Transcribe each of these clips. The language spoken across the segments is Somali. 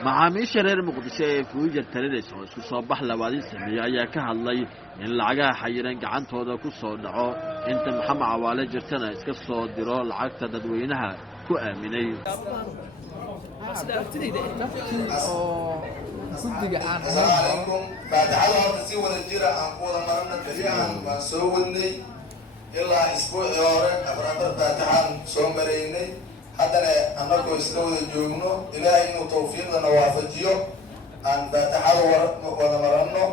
macaamiisha reer muqdisho ee fuujar talinaysa oo isku soo bax labaadii sameeyay ayaa ka hadlay in lacagaha xayiran gacantooda ku soo dhaco inta maxamed cawaale jirtana iska soo diro lacagta dadweynaha ku aaminay guddiga aan ahayn faataxada horta si wada jira aan ku wada marana kaliyahan waan soo wadnay ilaa isbuucii hore afar faataxaan soo maraynay haddana annagoo isla wada joogno ilaahay inuu tawfiiqdana waafajiyo aan faataxada wada maranno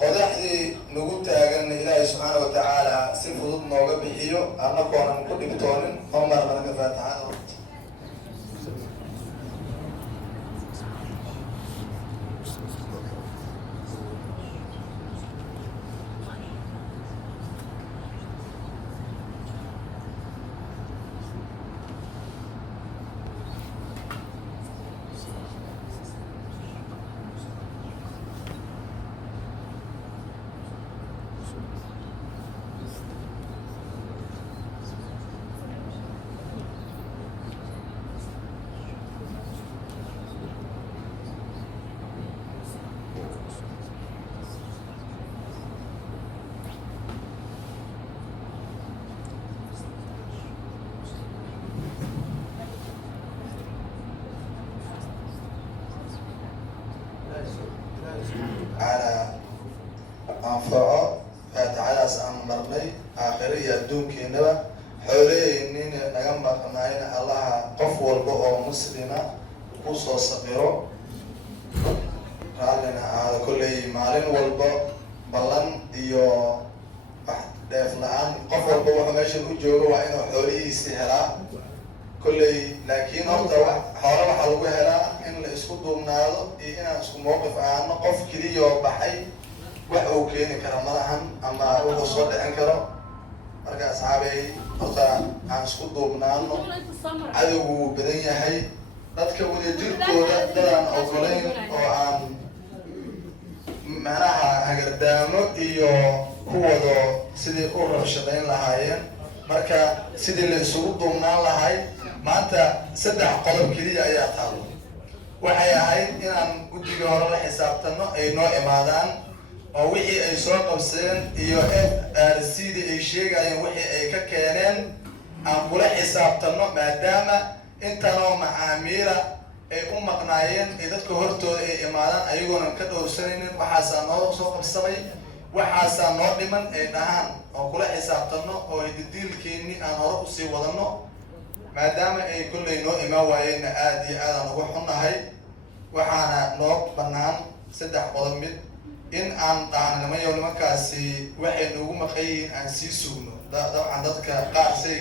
qodaxdii nagu taaganna ilaahay subxaana wa tacaala si fudud nooga bixiyo annagoonan ku dhibtoonin oo marmarka faataxada horta على أنفعه فتعالى سأمرني آخرية دون كينبا حولي إنني نجمع معين الله قف والبقى مسلمة قصة صغيرة قالنا هذا كل مالين والبقى بلن يو واحد دافلان قف والبقى ماشي الوجوه وعينه حولي سهلا كل لكن هذا حوالي حلوه هلا إن الإسكود ومناله إن الإسكود موقف عنه قف كليه بحي وحو كيني كرمالهم أما هو صوت عنكره مركز أصحابي هذا عن إسكود ومناله عدو بدنيا هاي ذاتك ودي جركو دلان أولين أو عن معناها هقدامه إيو هو ذو سيدي أورا شدين لهايين مركز سيدي الإسكود ومناله هاي maanta saddex qodob kaliya ayaa taalo waxay ahayd inaan guddiga hore la xisaabtano ay noo imaadaan oo wixii ay soo qabsadeen iyo FRCda ay sheegayeen wixii ay ka keeneen aan kula xisaabtano maadaama intanoo macaamiila ay u maqnaayeen ee dadka hortooda ay imaadaan ayagoona ka dhowrsanaynin waxaasaa noo soo qabsamay waxaasaa noo dhiman ay dhahaan oo kula xisaabtano oo diilkeennii aan hore usii wadano maadaama ay kullay noo imaan waayeenna aad iyo aadaan uga xunnahay waxaana noo bannaan saddex qodob mid in aan dhaannimayo nimankaasi waxay noogu maqan yihiin aan sii sugno dabcan dadka qaar say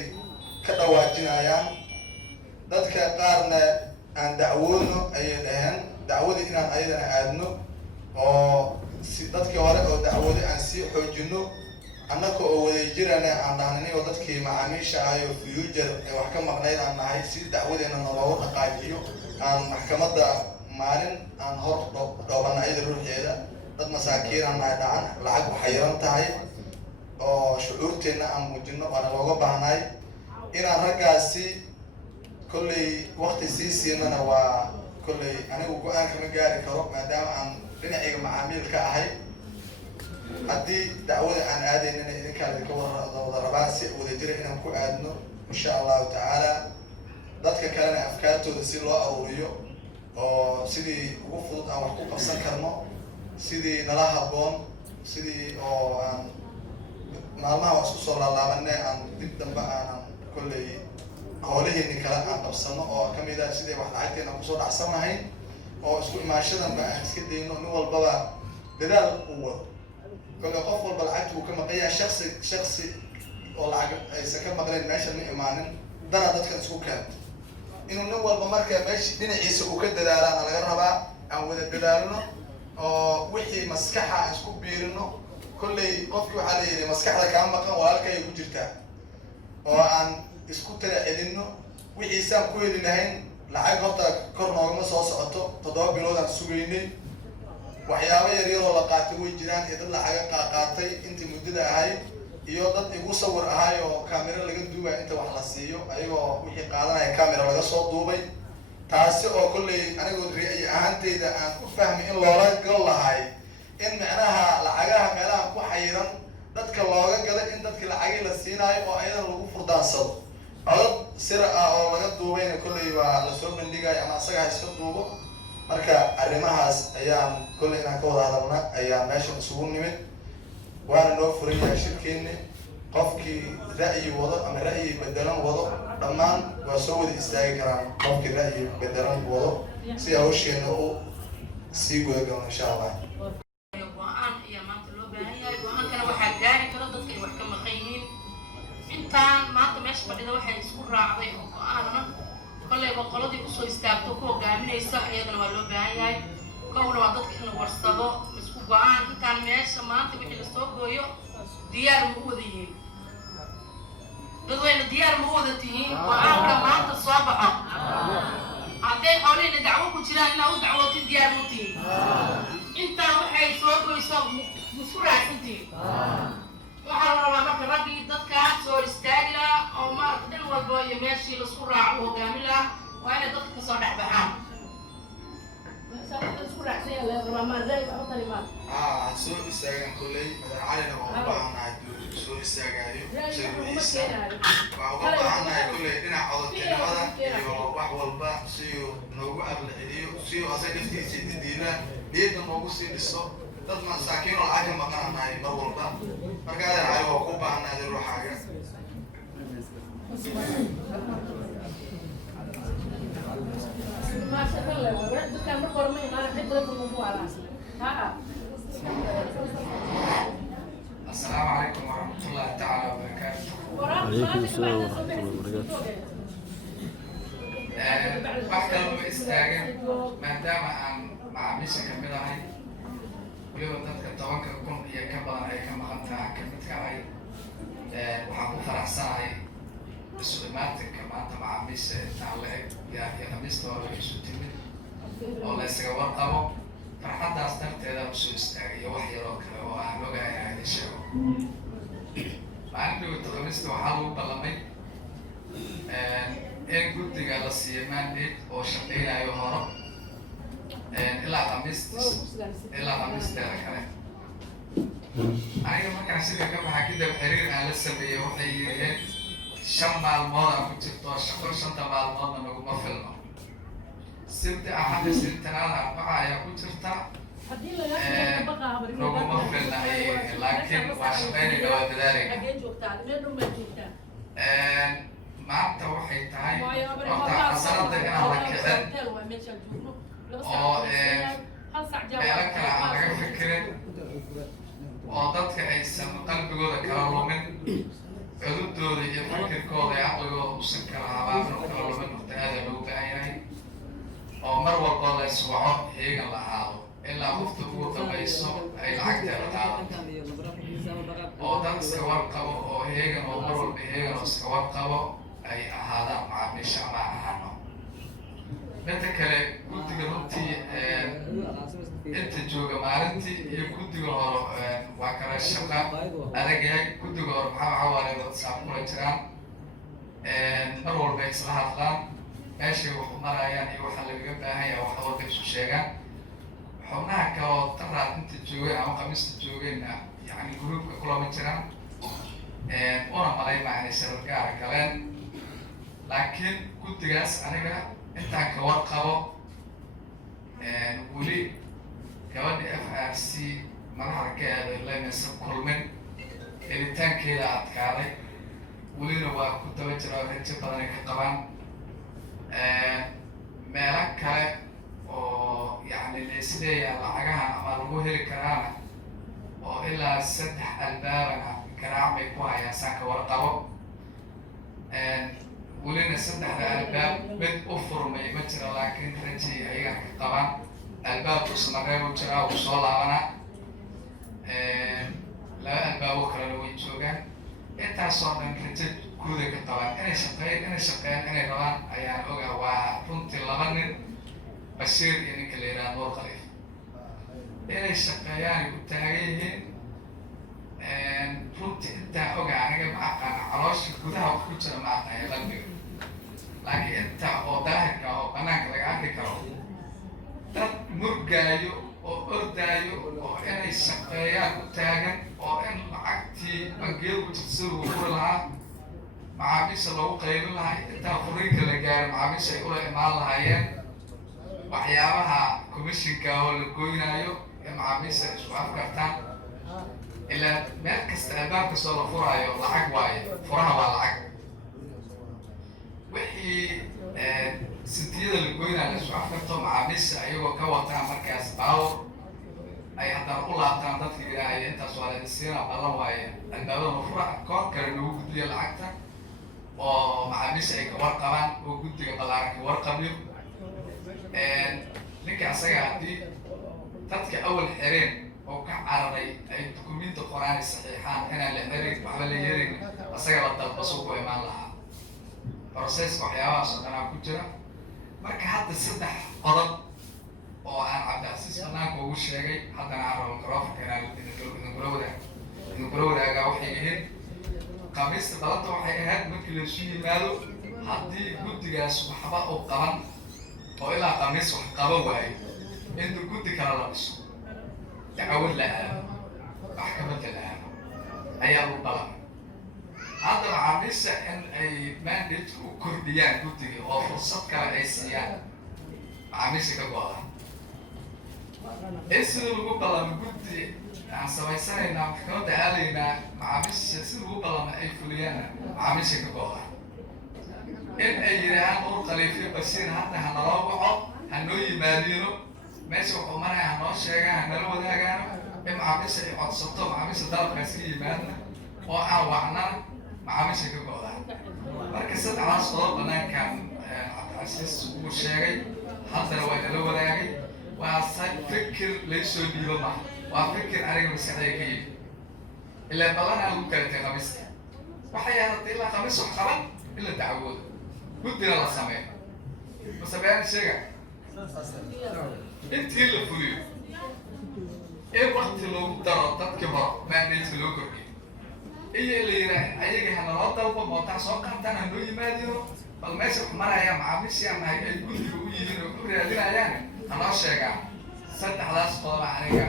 ka dhawaajinayaan dadka qaarna aan dacwoodno ayay dhaheen dacwadii inaan ayadana aadno oo dadkii hore oo dacwooday aan sii xoojino annaka oo wadajirana aan dhahninayo dadkii macaamiisha ahayo fuujar ee wax ka maqnayd aan nahay si dacwadeena naloogu dhaqaajiyo aan maxkamadda maalin aan hor dhoobanna ayada ruuxeeda dad masaakiin aan nahay dhacan lacag waxay yaran tahay oo shucuurteenna aan muujino waana looga baahnaay inaan raggaasi kollay waqti sii siinana waa kollay anigu go-aan kama gaari karo maadaama aan dhinacayga macaamiilka ahay haddii dacwada aan aadaynana idinkaa idinka wada rabaa si wadajira inaan ku aadno insha allahu tacaala dadka kalena afkaartooda si loo aruuriyo oo sidii ugu fudud aan wax ku qabsan karno sidii nala haboon sidii oo aan maalmaha wax isku soo laalaabanay aan dib dambe aanan kollay howlaheeni kale aan qabsano oo kamid ah sidii wax lacagteena kusoo dhacsanahay oo isku imaashadanba aan iska dayno nin walbaba dadaal u wado كل قفل بالعكس وكمقيا شخصي والعكس سكان مقلين ماشي من إيمانين ده أنا ضد كان سكان إنه نول بمركب ماشي بين عيسى وكده دارنا على غيرها بقى أو وده دارنا وحي مسكحة اسكوب بيرنه كل قفل عليه مسكحة كمان مقام ولا كي يوجدها وعن اسكوب ترى إنه وحي سام كويل النهين لعج هذا كرنا وما صاص عطو تضارب بلاد السويني waxyaabo yar yar oo la qaatay way jiraan ee dad lacag qaatay intii muddada ahayd iyo dad igu sawir ahay oo kaamira laga duubay inta wax la siiyo ayagoo wixii qaadanaya kaamira laga soo duubay taasi oo kullay anigoo ri'ay ahaanteyda aan u fahmi in loola gal lahay in micnaha lacagaha meelaha ku xayiran dadka looga gado in dadki lacagii la siinaayo oo ayadan lagu furdaansado codad sir ah oo laga duubayna kolley waa lasoo bandhigayo ama asaga ha iska duubo. marka arrimahaas ayaan kolley inaan ka wada hadalna ayaa meeshan isugu nimid, waana noo furan yahay shirkeeni. qofkii ra'yi wado ama ra'yi bedelan wado dhammaan waa soo wada istaagi karaan qofkii ra'yi bedelan wado si hawsheena u sii guda galno insha allah. go-aan ayaa maanta loo baahan yahay. go-aankana waxaa gaari karo dadka ay wax ka maqan yihiin. intaan maanta meesha fadhida waxay isku raacday oo go-aanna kolleyba qoladii usoo istaagto ku hogaaminaysa iyadana waa loo baahan yahay. kowna waa dadka in la warsado isku go-aan. intaan meesha maanta wixii lasoo gooyo diyaar ma u wada yihiin dadweyne, diyaar ma u wada tihiin go-aanka maanta soo baxo. hadday xoolihina dacwo ku jiraan inaa u dacwootin diyaar ma tihiin. intaan waxay soo goyso musku raacsantihiin. waxaa la rabaa marka raggii dadkaa soo istaagi lahaa oo maarata dhan walba iyo meeshii lasku raaco u hogaamin lahaa waa inay dadka kasoo dhex baxaan. soo istaagaan kolley madax calina waa u baahannahay soo istaagaayo sharciisa. waa uga baahannahay kolley dhinaca cododtinimada iyo wax walba siuu noogu aqli celiyo, siuu asaga naftiisa didiila niyadda noogu sii dhiso. dad masaakiin oo lacag ka maqananahay mar walba. marka adeer cali waa ku baahannahay ruuxaaga. السلام عليكم ورحمة الله تعالى وبركاته. وعليكم السلام ورحمة الله وبركاته. waxka lagu istaagan maadaama aan macaamiisha ka mid ahay weliba dadka 10,000 iyo ka badan ay ka maqan tahay ka mid ka ahay waxaan ku faraxsanahay isu imaatinka maanta macaamiisha intaan la eg iyo khamiista oo la isu timid oo la isaga warqabo. farxaddaas darteeda usoo istaagay iyo wax yaroo kale oo aan ogahay aan idin sheego. maalintii khamiista waxaa lagu ballamay in guddiga la siiyo mandate oo shaqeynayo horo ilaa khamiisteeda kale. aniga markaan shirka ka baxa kadib xiriir aan la sameeyey waxay yidhaheen 5 maalmood aan ku jirto shaqo 5 maalmoodna naguma filno. سبت أحد السنتين أربعة يا كترتا نقوم في النهاية لكن واشبيني لو ذلك ما توحي تاي وقت أصلا كان على كذا أو بيرك على فكرة وضدك أيسن قلبي جوده كلامين عدود دوري يفكر كوده يعطيه وسكر عبارة كلامين مختلف لو بعيني oo mar walba la iswaco heegan la ahaado ilaa qofta ugu dambayso ay lacagteeda qaadato oo dad iska warqabo oo heegan oo mar walba heegan oo iska warqabo ay ahaadaan macaamiisha ama ahaano. midda kale guddiga runtii inta jooga maalintii iyo guddiga hore waa kala shaqa adag yahay. guddiga hore maxaa xawaale dad saabkula jiraan mar walba isla hadlaan meeshay wax marayaan iyo waxa lagaga baahan yahay wax walba isu sheegaan. xubnaha kale oo daraad inta joogeen ama khamiista joogeenna yani gruubka kulama jiraan una malaymaa inay shabad gaara galeen. laakiin guddigaas aniga intaan ka warqabo weli gabadha FRC madaxda ka aaday lamaysan kulmin. helitaankeeda adkaaday welina waa ku daba jira oo rajo badan ay ka qabaan. meelo kale oo yani laisleeyaha lacagahan ama lagu heli karaana oo ilaa 3 albaabana garaacmay ku hayaan saan ka warqabo. welina 3 albaab mid u furmay ma jiro laakiin rajay ayagana ka qabaan. albaabku samareeb u jiraa uu soo laabanaa. 2 albaabo kalena way joogaan. intaasoo dhan rajo guuday ka qabaan inay shaqeeyaan inay rabaan ayaan ogaa. waa runtii 2 nin Bashiir iyo ninka la yidhaha Nuur Khaliif inay shaqeeyaan ay u taagan yihiin. runtii intaa ogaa aniga ma aqaana caloosha gudaha wax ku jira ma aqaana qalbiga laakiin inta oo daahirka oo banaanka laga arki karo dad orgaayo oo ordaayo oo inay shaqeeyaan u taagan oo in lacagtii bangeedu jirta lagu furi lahaa macaamiisha loogu qaybin lahaa intaa furiinka la gaaray macaamiisha ay ula imaan lahaayeen waxyaabaha commissionka oo la goynaayo ee macaamiisha isku afkartaan ilaa meel kasta albaab kastoo la furaayo lacag waaye furaha waa lacag wixii sintiyada la goynaayo isku afkarto macaamiisha ayagoo ka wataan markaas baawr ay haddana u laabtaan dadka ilaahay intaas waa la isiina ballan waaye albaabada fura koor kale lagu gudbiyo lacagta oo macaamiisha ay ka warqabaan oo guddiga ballaaran ka warqabiyo ninka asaga haddii dadka awal xireen oo ka cararay ay dukumiinta qoraani saxiixaan inaan la xirin waxba la yerin asaga la dalbasoo ku imaan lahaa processka waxyaabahaas oo dhanaa ku jira marka hadda 3 qodob oo aan cabdicasiis banaanka ugu sheegay haddana aan rabo microfonka inaan idinkula wadaagaa waxay yihiin khamiista balanta waxay ahayd markii la isu yimaado haddii guddigaas waxba u qaban oo ilaa khamiis wax qaban waayo inta guddi kale la dhiso dacwad la aado maxkamadda la aado ayaa u balan hadda macaamiisha in ay mandate u kordhiyaan guddiga oo fursad kale ay siiyaan macaamiisha ka go-da in sida lagu balamo guddi aan samaysanaynaa maxkamadda aadaynaa macaamiisha sida lagu balamo ay fuliyaan macaamiisha ka go-da in ay yidhaahaan ur khaliifiyo basiir hadda ha naloo waco ha noo yimaadiino meesha wuxuu maraya ha noo sheegaan ha nala wadaagaano in macaamiisha ay codsato macaamiisha dalabkaas ka yimaadna oo aan wacnana macaamiisha ka go-da marka 3daas qodob banaankan cabdicasiis uu sheegay haddana waa nala wadaagay waa fikir laysoo dhiibo maha waa fikir aniga maskaxdayga ka yimi ilaa ballanaa lagu kalatay khamiista waxay ahayd ilaa khamiis wax qaban in la dacwoodo guddina la sameeyo masabeeyaan sheega intii la fuliyo in waqti loogu daro dadkii hore maandayska loo kordhiyo iyo la yidhaah ayaga ha naloo dalbo mootaa soo qaatan ha noo yimaadiyo bal meesha wax maraya macaamiishiyaa nahay ay guddiga u yihiin oo u raadinayaan ha noo sheegaa 3daas qodob aniga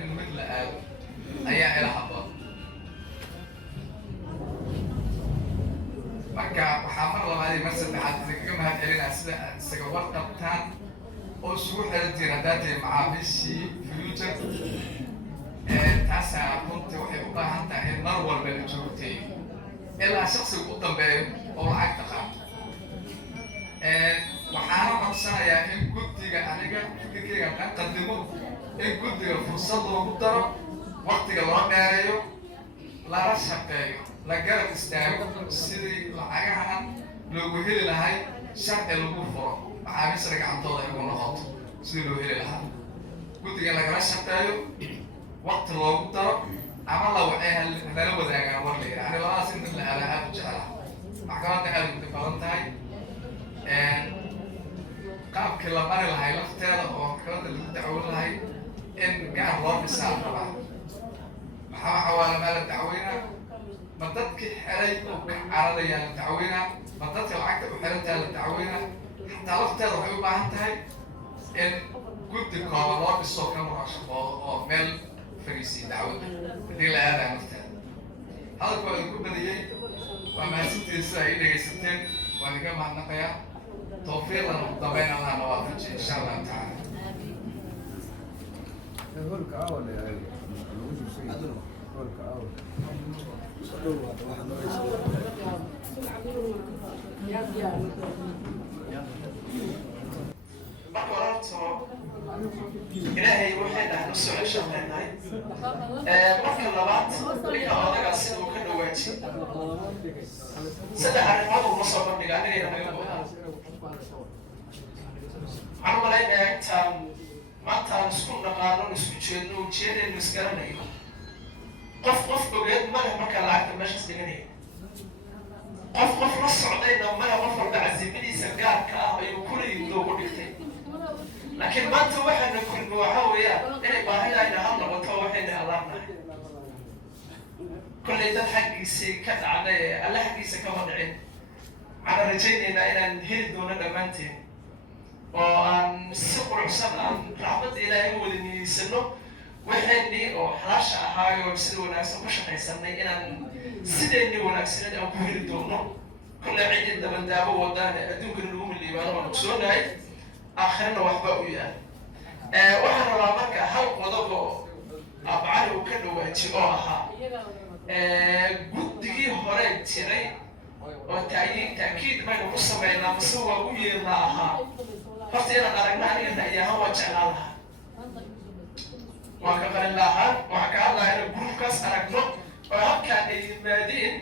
in mid la aado ayaa ila habboon marka waxaa mar labaad iyo mar saddexaad idinkaga mahad celinaa sida aad isaga warqabtaan oo isugu xirantiin haddaad tahay macaamiishii future taasaa runtii waxay u baahan tahay in mar walba la joogtay ilaa shaksiga u dambeeyo oo lacagta qaato waxaana codsanayaa in guddiga aniga fikirkayga ka qadimo in guddiga fursad loogu daro waqtiga loo dheereeyo lala shaqeeyo la garab istaago sidii lacagahan loogu heli lahay sharci lagu furo macaamiisha gacantooda igu noqoto sidii loo heli lahaa guddiga lagala shaqeeyo waqti loogu daro ama la wacay nala wadaagaan war la yidhaha ani labadaas in mid la aada aada u jeclaa maxkamadda aada u badan tahay qaabkii la mari lahay lafteeda oo maxkamadda lagu dacwon lahay in gaar loo dhisaa rabaa maxaa cawaala maa la dacweynaa ma dadkii xeray oo ka cararayaa la dacweynaa ma dadka lacagta u xirantaa la dacweynaa xataa lafteeda waxay u baahan tahay in guddi kooba loo dhiso ka murashaqoodo oo meel fariisiya dacwadda haddii la aadaya lafteeda hadalka waa idinku badiyey waa mahadsantiin sida ay dhegaysateen waan iga mahadnaqayaa توفيقا وضبين الله نوافج ان شاء الله تعالى. إلهي وحيد عن السؤال شغلنا مركز اللبات لك أولاك السيد وكذا واتي سدح الرماد ومصابر بلانه ينمي أنا ملايين أنت ما أنت نسكن نقارن نسكن وجينا نسكرنا قف بجد ما له مكان لعب المجلس دقني قف نص عدينا ما له مفر بعزيمني سجار كأبي وكل يدو قلتي لكن ما أنت واحد نكون وحويا إني باهلا إلى هم وتوحيد الله كل ده حق يسي كت عليه الله حق يسي كمان عين على رجينا إلى نهيد دون دمانتي وأن سقر عصام أن رحمة ilaahay wada niyeysano waxaynii oo xalaasha ahaayo sida wanaagsan ku shaqaysanay inaan sideennii wanaagsaneed aan ku heli doono kolley ciddii dabandaabo wadaane adduunkana lagu miliibaano waan ogsoonahay aakhirana waxba u yaal waxaan rabaa marka hal qodob oo abcali uu ka dhawaaji oo ahaa guddigii hore jiray oo taakiid maynu ku samaynaa mase waa u yeernaa ahaa horta inaan aragnaa anigana iyahan waa jeclaan lahaa waan ka qalin lahaan waxaan ka hadlahaa inaan gruubkaas aragno oo halkaan ay yimaadiin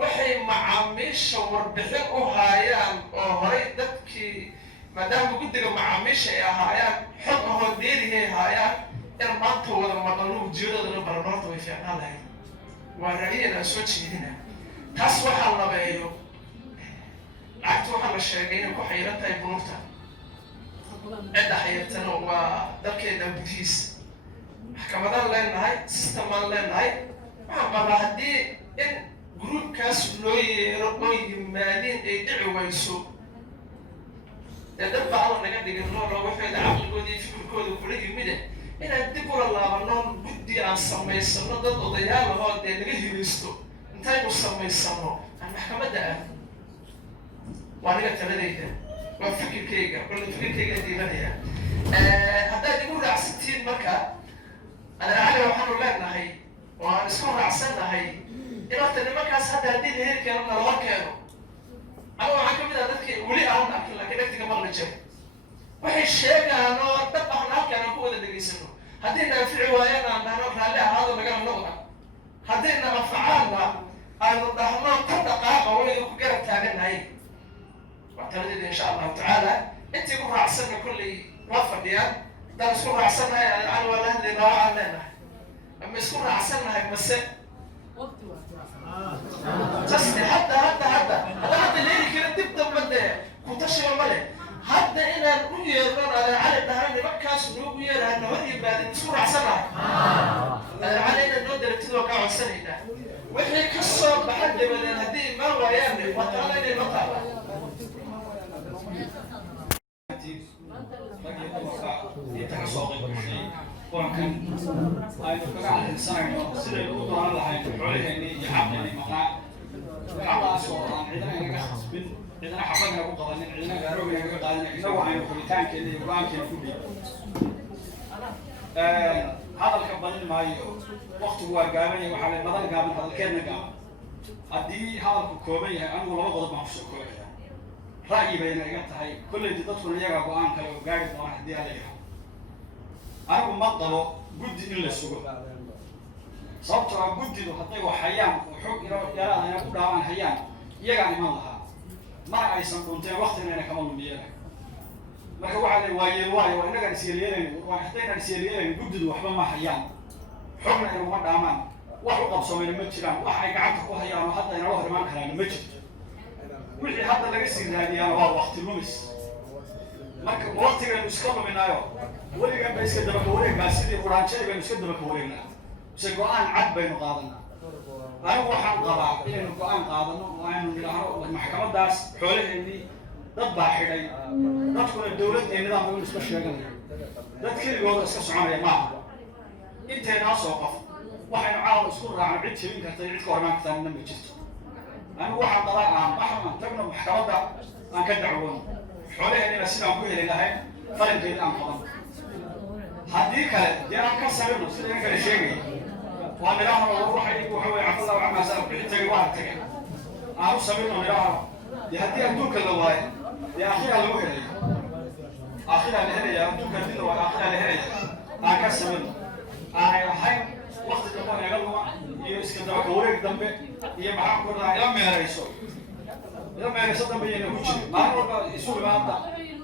waxay macaamiisha warbixin u haayaan oo horay dadkii maadaama guddiga macaamiisha ay ahaayaan xog ahoo deelihay haayaan in maanta wada maqalno ujeedadoodana barano horta way fiicnaan lahayd waa ra'yiyan aan soo jeedina taas waxaa labeeyo lacagta waxaa la sheegay inay ku xayiran tahay bunuurta cidda xayirtana waa dalkeena gudihiisa maxkamadaan leenahay sistemaan leenahay waxaan qabaa haddii in gruubkaas loo yeero oo yimaadiin ay dhici wayso dee dad baa alla naga dhigin noolo waxeeda caqligooda iyo fikirkooda kula yimide inaan dib ula laabano guddi aan samaysano dad odayaal ahoo dee naga hibaysto intaynu samaysano aan maxkamadda aado waa aniga taladayda waa fikirkayga kolle fikirkayga diibanaya haddaad igu raacsantiin marka adeercali waxaanu leenahay oo aan isku raacsannahay in horta nimankaas hadda haddii la heli keeno nalala keeno ama waxaa kamid ah dadkii weli aan arkin laakiin dhegtiga maqli jira waxay sheegaan oo dhab ahna halkaan aan ku wada dhegaysano haddii naafici waayaan aan dhahno raalli ahaado nagala noqda haddii naqafacaanna aanu dhahno ku dhaqaaqa waynu ku garab taagannahay waa taladeeda insha allahu tacaala intii ku raacsanna kolley waa fadhiyaan haddaan isku raacsannahay adeercali waa la hadlaynaa waxaan leenahay ama isku raacsannahay mase just hadda leeli kara dib damba dee kutashiba male hadda inaan u yeerno adeercali dhahay nimankaas noogu yeeraha nabad yimaadin isku raacsannahay adeercali inaad noo daragtid waa kaa codsanaynaa wixii ka soo baxa dabadeed haddii imaan waayaanne waa talada inay noo taala kulankan aynu kaga cadaysanayno siday u dooran lahayn xoolaheennii iyo xaqeennii maqnaa xaqaas oo aan cidina inaga khasbin cidina xabad inagu qabanin cidina gaarooga inaga qaadin inagu aynu xulitaankeena iyo go-aankeena ku dhiib hadalka badin maayo waktigu waa gaaban yahay waxaa le badan gaaban hadalkeedna gaaban haddii hadalku kooban yahay anigu laba qodob baan kusoo koobaya ra'yi bayna iga tahay kolleydii dadkuna iyagaa go-aan kale oo gaari doona haddii ala yahay anigu ma qabo guddi in la sugo sababtoo ah guddidu hadday wax hayaan oo xog yaraada ina ku dhaawaan hayaan iyagaan iman lahaa mana aysan dhunteen waktina ina kama lumiyeen marka waxaa le waa yeel waayo waa inagaan isyeelyeelayn haddaynaan isyeelyeelayn guddidu waxba ma hayaan xogna inaguma dhaamaan wax u qabsoomayna ma jiraan wax ay gacanta ku hayaan oo hadda inala hor imaan karaana ma jirto wixii hadda laga sii raadiyaana waa wakti lumis marka waktigaynu iska luminaayo weligan ba iska dabaka wareegnaa sidii quraanjadi baynu iska dabaka wareegnaa mise go-aan cad baynu qaadanaa anigu waxaan qabaa inaynu go-aan qaadano oo aynu nidhaahno maxkamadaas xoolaheennii dad baa xidhay dadkuna dawlad iyo nidaam baynu iska sheeganaya dad keligooda iska soconaya maaha inteenaa soo qof waxaynu caawa isku raacno cid jebin karta iyo cid ka hormaan kartaa nina ma jirto anigu waxaan qabaa aan tagno maxkamadda aan ka dacwoono xoolaheennina sidaan ku heli lahayn falinkeeda aan qaban haddii kale dee aan ka sabirno sida in kale sheegaya waa nidhaahno waxa weye cabdallahu camaasaan bixi tagay waa tagay aan u sabirno nidhaahno dee haddii adduunka la waayo dee akhiraa lagu helaya akhiraa la helaya adduunka haddii la waayo akhiraa la helaya aan ka sabirno aanay ahayn wakti dambe inaga luma iyo iska dabaka wareeg dambe iyo maxaan ku dhahaa ila meerayso dambe iyana ku jiri maalin walba isu imaada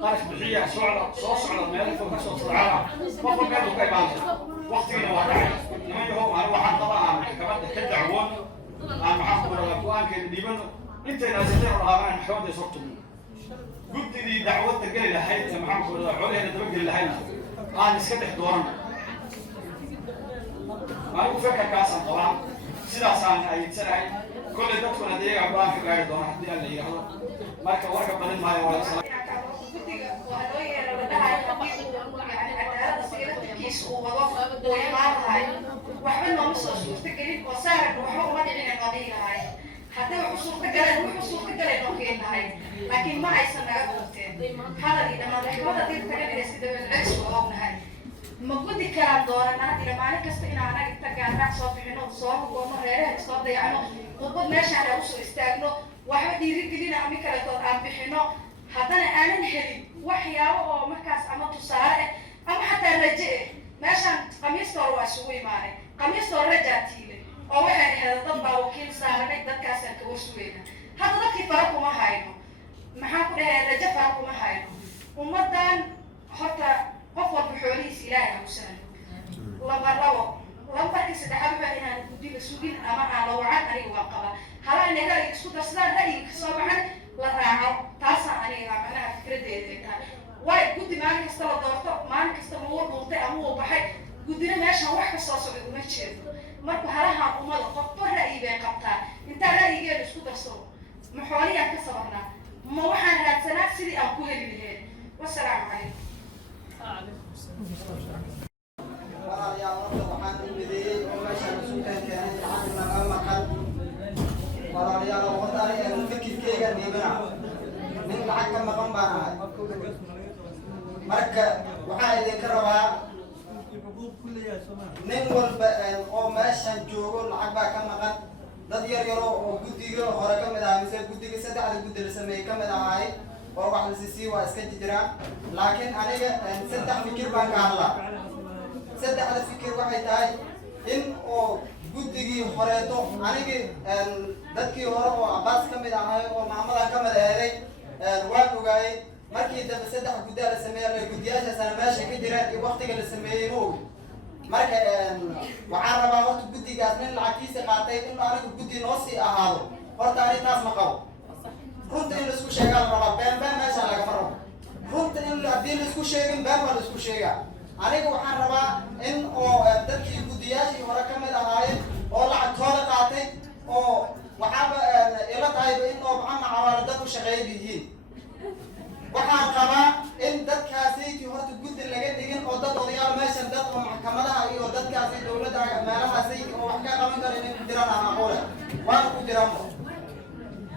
qarash bixiya soo socda meel fog kasoo sodcala qofka meel uu ka imaanaya waktigiina waa dhacay niman yahow anigu waxaan qabaa aan maxkamadda ka dacwoon aan maxaan ku dhahaa go-aankeeda dhiibano intayna asatay rahaabaan maxkamadda is hortugno guddigii dacwadda geli lahayd ee maxaan ku dhahaa xoolaheeda daba geli lahaydna aan iska dhex doorano anigu fekerkaasaan qabaa sidaasaan ayidsanahay kolley dadkuna de iyagaa go-aan ka gaari doona haddii aan la yidhaahdo marka warka badin maayo waa hawshiisa uu wado uu imaan lahay waxba nooma soo suurtagelin oo saaran waxba uma dhicina noo dhihi lahay haddii wuxuu suurtagalay noo keeni lahay laakiin ma aysan naga doorteen hadalii dhammaan raxmada dib taga dhigay sida celcelis waa ognahay ma gudi karaan doonanaa ila maalin kasta inaan anaga inta gaarnaac soo bixino soo rugoono reeraha soo dayacno khudbad meeshaan aan usoo istaagno waxba dhiirigelina ami kaletood aan bixino haddana aanan helin waxyaabo oo markaas ama tusaale ama xataa raje meeshaan khamiista hore waa isugu imaanay khamiista hore rajaa tiile oo waxaan helay dad baa wakiil saaranay dadkaasaan kaga sugayna hadda dadkii fara kuma hayno maxaan ku dhahay rajo fara kuma hayno ummadan horta qof walba xoolihiisa ilaahay hawsana labo lambarkii saddexaad waa inaan guddiga sugin ama aan la wacan aniga waa qaba halaa inaga isku darsadaan ra'yiga kasoo baxan la raaco taasaan aniga macnaha fikradeeda tahay waay guddi maalin kasta la doorto maalin kasta ma uu dhuuntay ama uu baxay guddina meeshaan wax ka soo socda uma jeedo marka halahaan ummada qofba ra'yi bay qabtaa intaa ra'yigeeda isku darsado ma xooliyaan ka sabarnaa ma waxaan raadsanaa sidii aan ku heli lahayn wasalaamu calaykum walaalayaal horta waxaan u mideeyey oo meeshaan isu keenkeenay lacag naga maqan walaalayaal horta aniga fikirkeyga dhiibana nin lacag ka maqan baan ahay marka waxaan idinka rabaa nin walba oo meeshaan joogo lacag baa ka maqan dad yar yaro oo guddiga hore ka mid ahaa mise guddiga saddexda guddi la sameeyey ka mid ahaay oo wax la sisii waa iska jiraan laakiin aniga saddex fikir baan ka hadlaa saddexda fikir waxay tahay in oo guddigii horeeto anigi dadkii hore oo Abbas ka mid ahay oo maamadan ka mid ahayd waan ogaayay markii dambe saddex guddi la sameeyay guddiyaashaasna meesha ka jiraan iyo waqtiga la sameeyay marka waxaan rabaa horta guddigaas nin lacagtiisa qaatay in aniga guddi noo sii ahaado horta arrintaas ma qabo runta in la isku sheegaa la rabaa been meesha lagama rabo runta in haddii la isku sheegin been waa la isku sheegaa aniga waxaan rabaa in oo dadkii guddiyaashii hore ka mid ahaayeen oo lacagtooda qaatay oo waxaaba ila tahayba in oo maxamed cawaale dad u shaqeeya yihiin waxaan qabaa in dadkaasaytii horta guddi laga dhigin oo dad odayaal meeshan dad oo maxkamadaha iyo dadkaasi dowladda meelahaasay oo wax ka qaban kara inay ku jiraan aan aqoone waana ku jiraan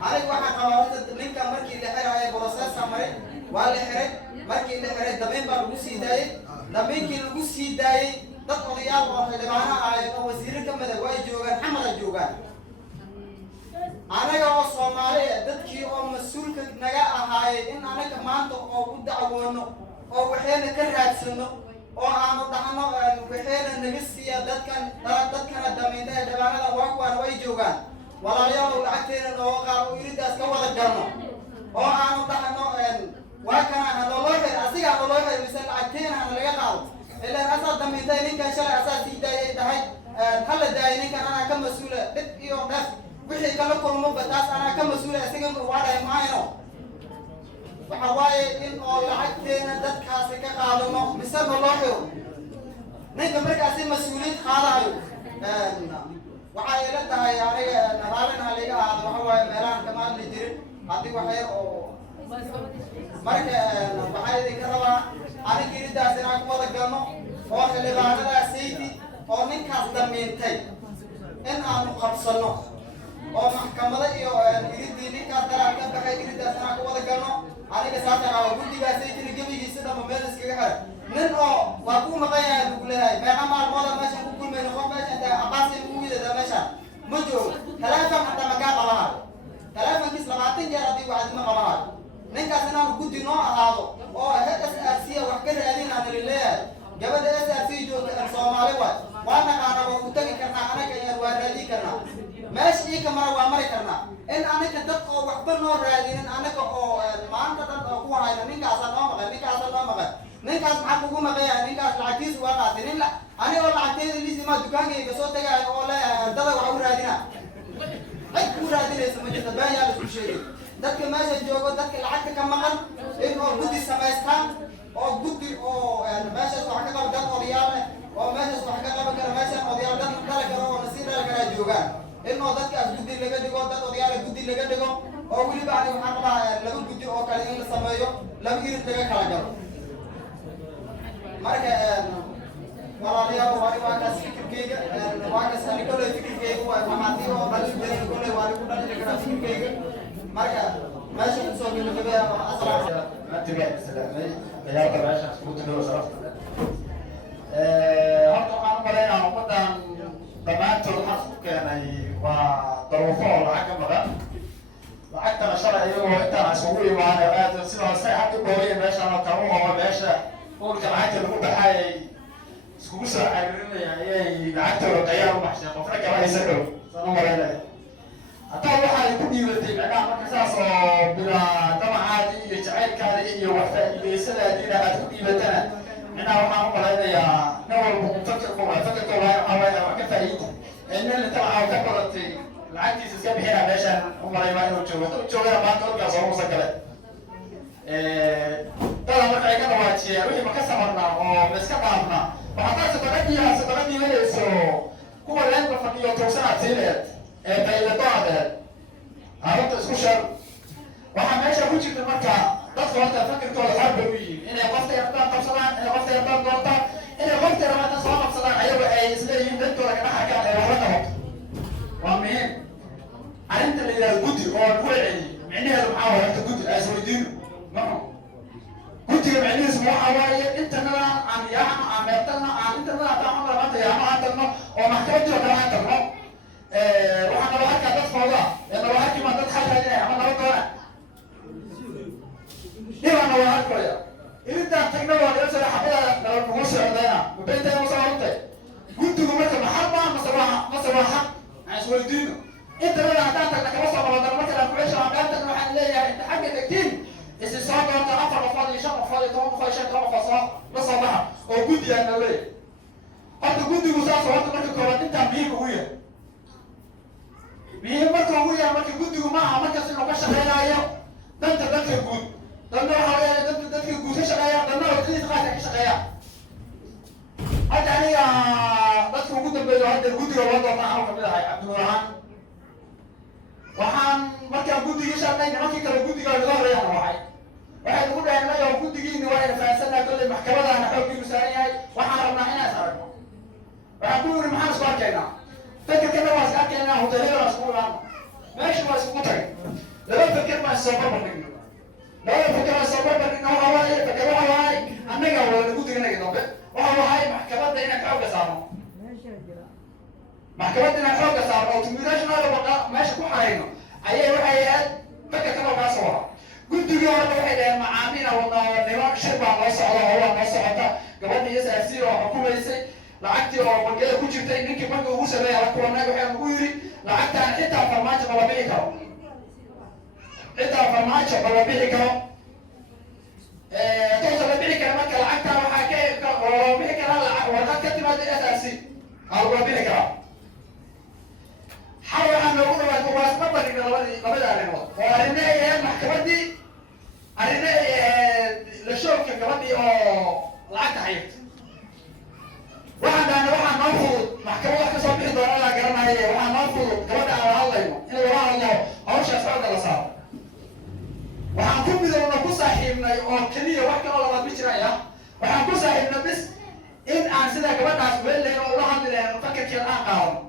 aniga waxaan qabaa horta ninka markii la xiraayo processa maray waa la xiray markii la xiray dameyn baa lagu sii daayey dameynkii lagu sii daayey dad odayaal oo xildhibaano ahayd oo wasiiro ka mid ah way joogaan xamar ay joogaan anaga oo Soomaali dadkii oo mas'uulka naga ahaayay in anaga maanta oo u dacwoono oo waxayna ka raadsano oo aanu dhahno waxayna naga siiya dadkana dameynta xildhibaanada waa kuwaan way joogaan walaalayaal lacagteena noo qaado iridaas ka wada galno oo aanu dhahno waa kana nolol asiga nolol misal lacagteena laga qaado ilaa asaa dameentay ninkan shalay asaa sii daayay dhahay hala daayay ninkan anaa ka mas'uula dhib iyo dhaf wixii kala kulmo bataas anaa ka mas'uula asiga waa dhahay maayno waxa waaye in oo lacagteena dadkaasi ka qaadano mise nolol xiro ninka markaasi mas'uuliyad qaadayo waxay ila tahay aniga nabaalina laga aado waxa waaye meelahan kama hadli jirin haddii wax yar oo marka waxaa idinka rabaa aniga iridaas inaan ku wada galno oo xildhibaanadaas sayti oo ninkaas dameentay in aanu qabsano oo maxkamada iyo iridii ninkaas daraad ka baxay iridaas inaan ku wada galno aniga saasa qaba guddigaas saytina gebigiisa dhama meel iskaga xira nin oo waa ku maqan yahay lagu leeyahay meeqa maalmooda meeshan ku kulmayno qof meeshan tahay Abbas ugu yidada meeshan ma joogo teleefon hataa makaa qabaha teleefonkiis 20 jeer haddii wacdi ma qabaha ninkaas inaanu guddi noo ahaado oo SRC wax ka raadin aan leeyahay gabadha SRC joogta Soomaali waa naqaana waa u tagi karnaa anaga iyo waa raadin karnaa meesha ii kamara waa mari karnaa in anaga dad oo waxba noo raadinin anaga oo maanta dad oo ku hayna ninkaas noo maqan ninkaas maxaa kugu maqayaa ninkaas lacagtiisa waa qaatay nin aniga oo lacagteeda liisima dukaankayga soo tagay oo leeyahay ardada wax u raadina ay ku raadinaysa ma jirto baan yaa la isku sheegay dadka meesha joogo dadka lacagta ka maqan in oo guddi samaystaan oo guddi oo meeshaas wax ka qaba dad odayaal oo meeshaas wax ka qaban kara meeshan odayaal dad dhala karo oo nasiib dhala kara joogaan in oo dadkaas guddi laga dhigo dad odayaal guddi laga dhigo oo weliba ani waxaan rabaa laba guddi oo kale in la sameeyo laba irid laga kala galo marka walaalayaal waa kaas fikirkayga waa kaas ani kolley fikirkayga waa xamaadii oo dhalin jirin kolley waa lagu dhalin karaa fikirkayga marka meesha kusoo gabagabaya أنتبه السلامي يا طبعا شخص متدور شرفت هذا ما نقولنا وقدر طبعا الحرف كان وظروفه الحكم بقى وحتى نشر أيوه أنت مسؤول معنا هذا سنة سنة حتى قوية باشا أنا تروح وباشا قول كم حتى اللي قلت حي سكوسة عبرنا يعني حتى لو طيارة وحشة مفرق ما يسكروا صار مرينا أتوقع واحد يكون يودي معناه ما كساس بلا طبعا عادي يجعل كاري وفاء يسلا دينا هتكون يبتنا معناه وحنا مرينا يا نور مفكر كولا فكر كولا حوالي وكفايد إن اللي طبعا كبرت العادي سكب هنا باشا مرينا إنه تشوف ما ترجع صار مسكلة طبعا ما في كذا واحد شيء روحي ما كسرنا أو بس كبرنا وحتى ستبدي ليش هو اللي أنت فنيه توصل تيلت bayladooda arrinta isku shar waxaa meesha ku jirta marka dadka horta fakirkooda xor bay u yihiin inay qofta yartaan qabsadaan inay qofta yartaan doortaan inay qofta yartaan soo qabsadaan ayaga ay isleeyihiin dadkooda ka dhaxarkaan ay waxla qabato waa muhiim arrinta la yidhahdo guddi oo ku celiy micnaheedu maxaa waaye horta guddi ay isweydiino maxu guddiga micnihiisu waxaa waaye intanada aan yaacno aan meertano aan intanada haddaan u maanta yaacno aan tagno oo maxkamadii oo kale aan tagno waxaan nala arkaa dad fooda nala arki maa dad xal raadinaya ama nala doona dhibaa nala arkaya ilintaan tagna waa laga soo xabada nala nagu socdayna mabayntay ma soo hortay guddigu marka maxal maa mase waa xaq aan isweydiino intanada haddaan tagna kama soo qabadan marka aan kucesha aan kaan tagna waxaan leeyahay inta xagga tagtiin isi soo doonta 4 qofood iyo 5 qofood iyo 10 qofood iyo 5 qofood soo la soo baxa oo guddi aan nala leeyahay horta guddigu saas horta marka koobaad intaan muhiim ugu yahay muhiim marka ugu yahay marka guddigu maaha markaas inuu ka shaqeynayo danta dadka guud danna waxaa weeye dadka guud ka shaqeeya danna wadadiisa qaasa ka shaqeeya hadda aniga dadka ugu dambeeyo hadda guddiga loo doorta anuu kamid ahay cabdinuur ahaan waxaan markaan guddigii shalnay nimankii kale guddiga laga horeeyana waxay nagu dhaheen oo guddigiini waa ina fahansanaa kolley maxkamadaana xooggiinu saaran yahay waxaan rabnaa inaan is aragno waxaan ku yiri maxaan isku arkaynaa فكر كده ما سألت أنا هتلاقي مسؤول عنه ماشي مسؤول تاني لو فكر ما الصبر منه لو فكر الصبر منه هو هاي فكر هو هاي أنا جاوا نقول كده كده وهو هاي محكمة هنا كأوجا صاروا محكمة هنا كأوجا صاروا أو تميراش ما لو بقى ماشي كل حاجة أيه وحيات فكر كده ما صار قلت له أنا واحد معاملة والله نظام شربة ما صار هو ما صار قبل يسأل سير وحكومة يسأل lacagtii oo bangeeda ku jirtay ninkii bangiga ugu sameeyay la kulannay waxaa lagu yiri lacagtaan xitaa farmaajo ma la bixi karo xitaa farmaajo ma la bixi karo toosa la bixi kara marka lacagtaan waxaa ka la bixi karaa lacag warqad ka timaada SRC aa la bixi karaa xal waxaa noogu dhawaatay waa isma bandhigna labada arrimood oo arrimo ay ahayd maxkamadii arrimo ay ahayd la shoogka gabadhii oo lacagta xayirta waxaan noo fudud maxkamad wax ka soo bixi doona la garanaye waxaa noo fudud gabadha aan la hadlayno in laga hadlo hawshaas xooga la saaro waxaan ku midowna ku saaxiibnay oo keliya wax kaloo lama bijiraya waxaan ku saaxiibnay bis in aan sida gabadhaas weelleyn oo ula hadli lahayn fakarkeeda aan qaadano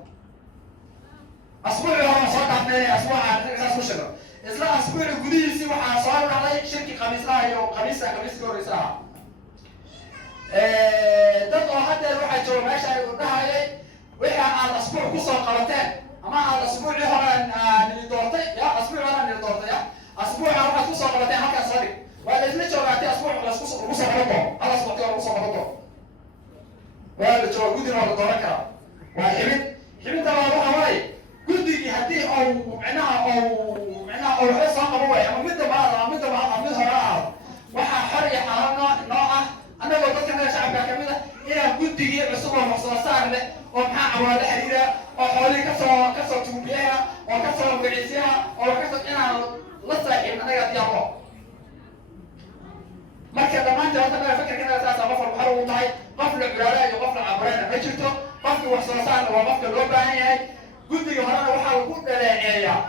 asbuuci hore soo dhaafnay asbuucaan saas ku shiro isla asbuuci gudihiisii waxaa soo dhacday shirki khamiislaha iyo khamiiska horeysaha dad oo hadda waxaa jooga meesha ay dhahayay wixii aad asbuuc ku soo qabateen ama aad asbuucii hore nili doortay ya asbuuc hore nili doortay ya asbuuca waxaad ku soo qabateen halkaas fadhi waa la isla joogaatay asbuuc lagu soo qabato hal asbuuctii hore lagu soo qabato waa la jooga guddina waa la dooran karaa waa xibinta waa waxa waaye guddigii haddii micnaha waxba soo qabo waay ama midda maad ama midda maad ama mid hore ahaado waxaa xor iyo xaalo noo ah annagoo dadka naga shacabka ka mid ah inaan guddigii cusub oo maqsado saar leh oo maxaa cawaale xiriira oo xoolihii kasoo tuubiyaha oo kasoo magaciisyaha oo kasoo inaan la saaxiibin annaga diyaaqo marka dhammaantii horta naga fakarkanaga saasa qof walba xor uu tahay qof la culaala iyo qof la caburayna ma jirto qofkii wax soo saarna waa qofka loo baahan yahay guddiga horena waxaa lagu dhaleeceeyaa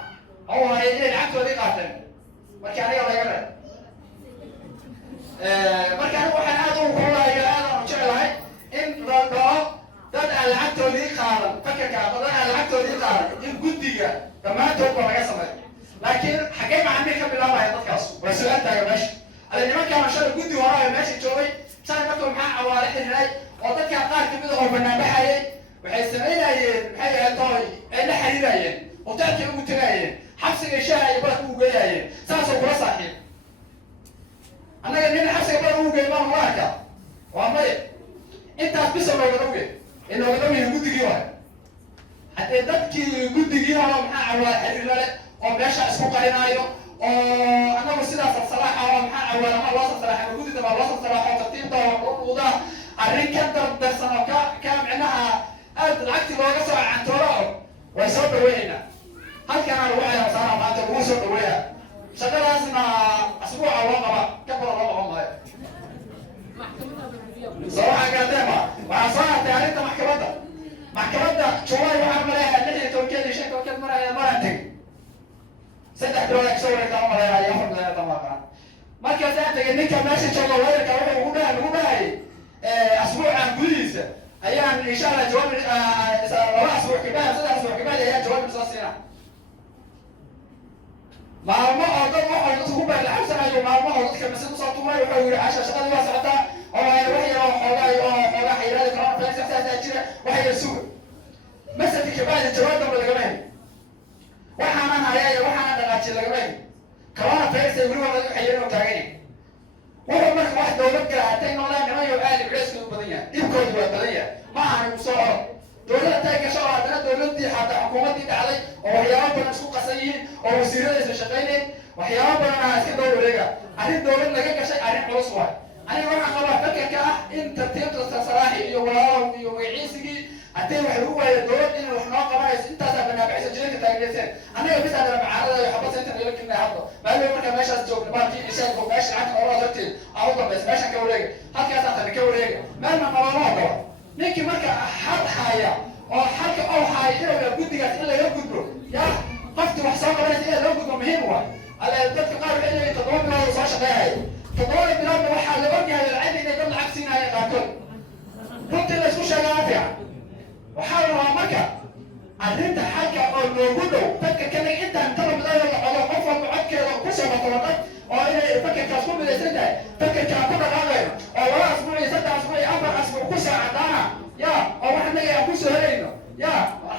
oo horay inay lacagtoodii qaateen markii aniga laga reeb marka anigu waxaan aad ugu kululahay aad aan jecelahay in la dhaho dadka qaar kamid oo banaanbaxayay waxay samaynayeen maxay ahayd tooy ay la xiriirayeen hoteelkay ugu tagayeen xabsiga shaaha iyo barka ugu geeyayeen saasoo kula saaxiib annaga nin xabsiga barka ugu geey baan arka waa maya intaas bisa looga dhowye inooga dhowyahay guddigii hore haddee dadkii guddigii hore maxaa cawaala xiriir lale oo meesha isku qarinaayo oo annagu sidaas salsalaaxa oo maxaa cawaalaha loo salsalaaxa guddida baa loo salsalaaxo tartiibta oo dhuudaa arrin ka dardarsan oo ka micnaha aad lacagti looga soo cantooro oo way soo dhaweynaynaa halkaana lagu cayaarsaana maanta lagu soo dhaweeya shaqadaasna asbuuca loo qaba ka badan loo qaban maayo soo waxaa gaadeema waxaa soo hartay arrinta maxkamadda juulaay waxaan maleeyaa 16 iyo 5 maraya maraan teg 3 bilood ay soo wareegtaa u maleeyaa iyo 4 bilood tamaqaan markaas aan tegay ninka meesha jooga weerarka wuxuu ugu dhahay asbuucan gudihiisa ayaan insha Allah jawaab laba asbuuc kibaa 3 asbuuc kibaa ayaan jawaab soo siinaa maalmo oo dad waxay dadku baa la xabsanayo maalmo oo dadka mas'uul soo tuuray wuxuu yiri casha shaqada waa socotaa oo ay wax yar oo xoogaa xiriirada kala faysa saasa jira wax yar suuq mas'uulka kibaa jawaab damba laga baahay waxaan hayay waxaan dhaqaajin laga baahay kawana faysa wili wada wax yar oo taagay wuxuu marka wax dawlad garaatay noolaa nimayo aad culaysku badan yahay dibkoodu waa badan yahay ma ahan u soo dowladda tay gasho haddana dowladdii xataa xukuumaddii dhacday oo waxyaabo badan isku qasan yihiin oo wasiiradaysa shaqayneen waxyaabo badan aa iska dowr wareega arrin dowlad laga gashay arrin culus waay aniga waxaan qabaa fakarka ah in tartiibta salsalaaxi iyo walaalow iyo magaciisigii haddii wax lagu waayo dowlad inay wax noo qabanayso intaasaa banaabixisa jiranka taageerseen anaga bis aadana macaarada iyo xabadsa inta nala kelina hadda maadaama markaa meeshaas joogna baalkii ishaadko meesha lacagta oolaa horteed aa u dambaysa meeshan ka wareega halkaasaan tani ka wareega meelna nololoo gaba ninkii marka xal haya oo xalka oo haya inuu guddigaas in laga gudbo yaa qofti wax soo qabanaysa in laga gudbo muhiim waay alla dadka qaar waxay leeyihin 7 bilood soo shaqeeyay 7 biloodna waxaa la ogyahay lacag inay dad lacag siinaya qaarkood runtii la isku sheegaa fiican waxaa la rabaa marka arrinta xalka oo loogu dhow dadka kale intaan talabadada la codo qof walba codkeeda ku soo batolada oo inay fakarkaas ku midaysan tahay fakarkaa ku dhaqaaqayno oo 2 asbuuc iyo 3 asbuuc iyo 4 asbuuc ku soo cadaana yaa oo wax naga aan ku soo helayno yaa wax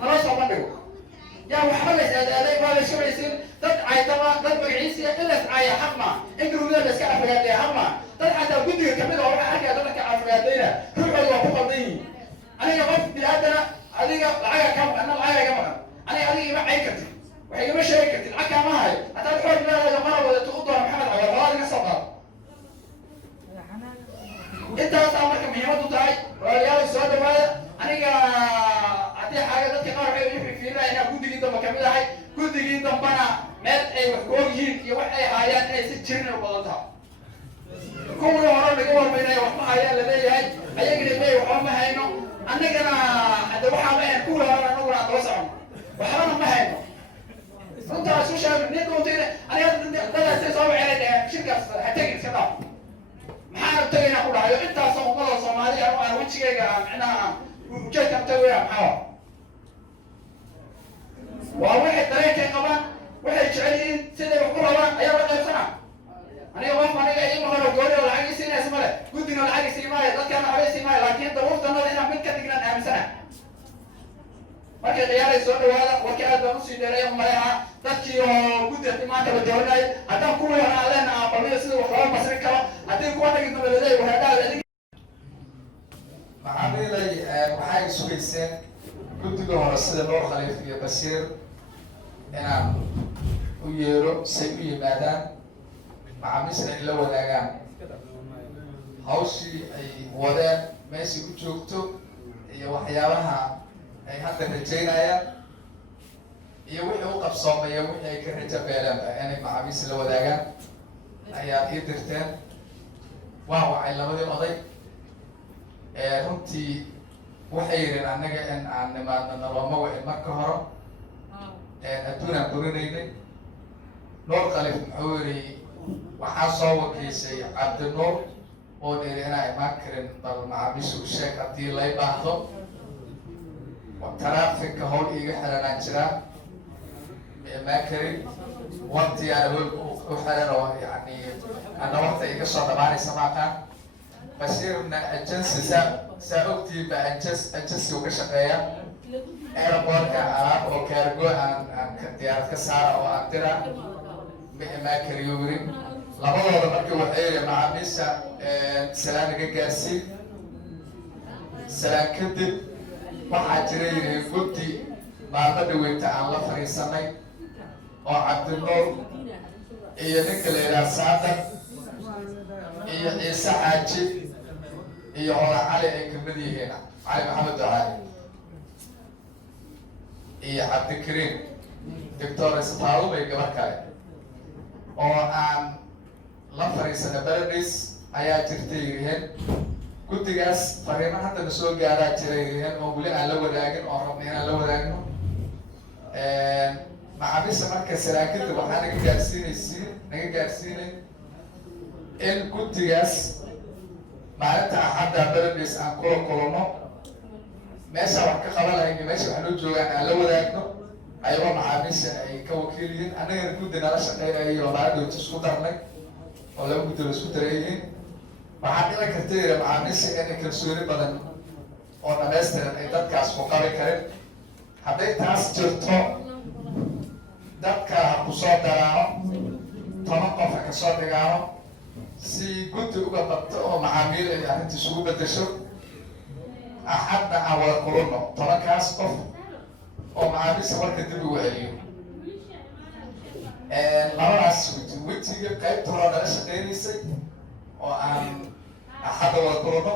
nala soo bandhigo yaa waxba la isaaday waa la isku haysin dad caydaba dad magaciisa in la iscaaya xaq ma in gurubada la iska afragaadaya xaq ma dad xataa guddiga kamid oo waxa halkaa dadka afragaadayna ruuxooda waa ku qaldan yihiin aniga qof biniaadana adiga lacaga ka maqan lacaga ka maqan aniga ima cayn kartid waxay igama sheegi kartid lacag kaama hayo haddaad xoog leedahay mana wadato u doona maxamed cawar labaad iga soo qaado intaasaa marka muhiimadu tahay walaalayaal soo dhawaada aniga haddii xaaga dadka qaar waxay u fiirinaya inaa guddigii dambe kamid ahay guddigii dambana meel ay wax ku ogyihiin iyo wax ay haayaan inay si jirin u badan tahay kuwii hore laga warmaynaya wax ma hayaan laleeyahay ayagana leeyahay waxba ma hayno annagana hadda waxaa ma ahayn kuwii hore annaguna aan daba socono waxbana ma hayno runtaa isku sheegno nin dhuuntayna aniga dadaasay soo waceelay shirkaas ha tegin iska dhaaf maxaan tagaynaa ku dhahayo intaasoo ummada Soomaaliya aan wajigayga micnaha ujeedkan tagaya maxaa waa waxay dareenkay qabaan waxay jecel yihiin siday wax ku rabaan ayaa la qaybsanaa aniga qof aniga ima hore gooni oo lacag siinaysa male guddiga lacag siinaayo dadkana waxbay siinaayo laakiin daruurtanada inaan mid ka dhignaan aaminsana markay qiyaaray soo dhawaada warkii aad baan usii dheereeya umaleeha dadkii oo guddiga maanta la dooranayay haddaan kuwii hore aan leenaha bamiyo sida wax loo masrin karo haddii kuwa dhagi dambe laleeyahay waxaadhaada maxaamiilay waxay sugayseen guddiga hore sida Nuur Khaliif iyo Basiir inaan u yeero say u yimaadaan macaamiisna in la wadaagaan hawshii ay wadeen meeshii u joogto iyo waxyaabaha ay hadda rajaynayaan iyo wixii u qabsoomaya wixii ay ka raja beeleen inay macaamiis la wadaagaan ayaa ii dirteen waa wacay labadii oday runtii waxay yidheen annaga in aan nimaadno nalooma wicin marka hore adduunaan burinaynay Nuur Khaliif muxuu yidhi waxaa soo wakiisay Cabdinuur oo dheeri inaa imaan karin bal macaamiisha u sheeg haddii lay baahdo taraafika hawl iiga xiranaan jiraa ma imaan karin waqti aan hawl u xiran oo yani ana waqti iga soo dhamaanaysa maaqaan bashiirna agency saa ogtiin ba agency uga shaqeeya airportka alaab oo kaargo aan diyaarad ka saara oo aan dira maa kariyo wiri labadooda markii waxay yidhi macaamiisha salaan naga gaarsiin salaan kadib waxaa jira yidhi guddi maalmo dhaweynta aan la fadhiisanay oo cabdinuur iyo ninka la yidhaha saadar iyo ciise xaaji iyo hola cali ay kamid yihiin cali maxamed ducaali iyo cabdikariim doctor isfaalumay gabar kale oo aan la fadhiisana baradis ayaa jirta yiriheen guddigaas fariimo hadda na soo gaaraa jira yiriheen oo weli aan la wadaagin oo rabna inaan la wadaagno macaamiisha marka salaakida waxaa naga gaarsiinay in guddigaas maalinta axadda baradis aan kula kulano meesha wax ka qaban lahayn iyo meesha wax loo joogaan aan la wadaagno ayagoo macaamiisha ay ka wakiil yihiin annagana guddi nala shaqeynayo oo maaladowta isku darnay oo laba guddi la isku dareeyihiin waxaa dhici karta yiri macaamiisha inay kalsooni badan oo dhamaystiran ay dadkaas ku qabi karin hadday taas jirto dadka ha ku soo daraano 10 qof ha ka soo dhigaano si guddi uga qabto oo macaamiil ay arrinta isugu bedesho axadna aan wada kulano 10kaas qof oo macaamiisha marka dib ugu celiyo labadaas wejiga qaybta hore nala shaqeynaysay oo aan axadda wada kulano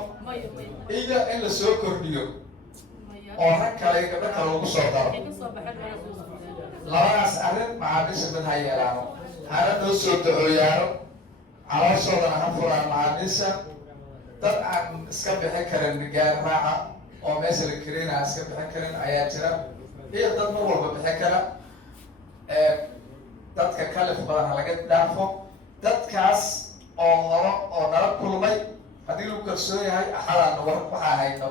iyo in la soo kordhiyo oo rag kale gabdho kale lagu soo daro labadaas arrin macaamiisha mid ha yeelaano hana noo soo dacooyaano calooshoodana ha furaan macaamiisha dad aan iska bixin karin gaari raaca oo meesha la karina aan iska bixin karin ayaa jira iyo dad mar walba bixin kara dadka kalif badan ha laga dhaafo dadkaas oo horo oo nala kulmay haddii lagu kalsoon yahay axadaan war waxaa hayno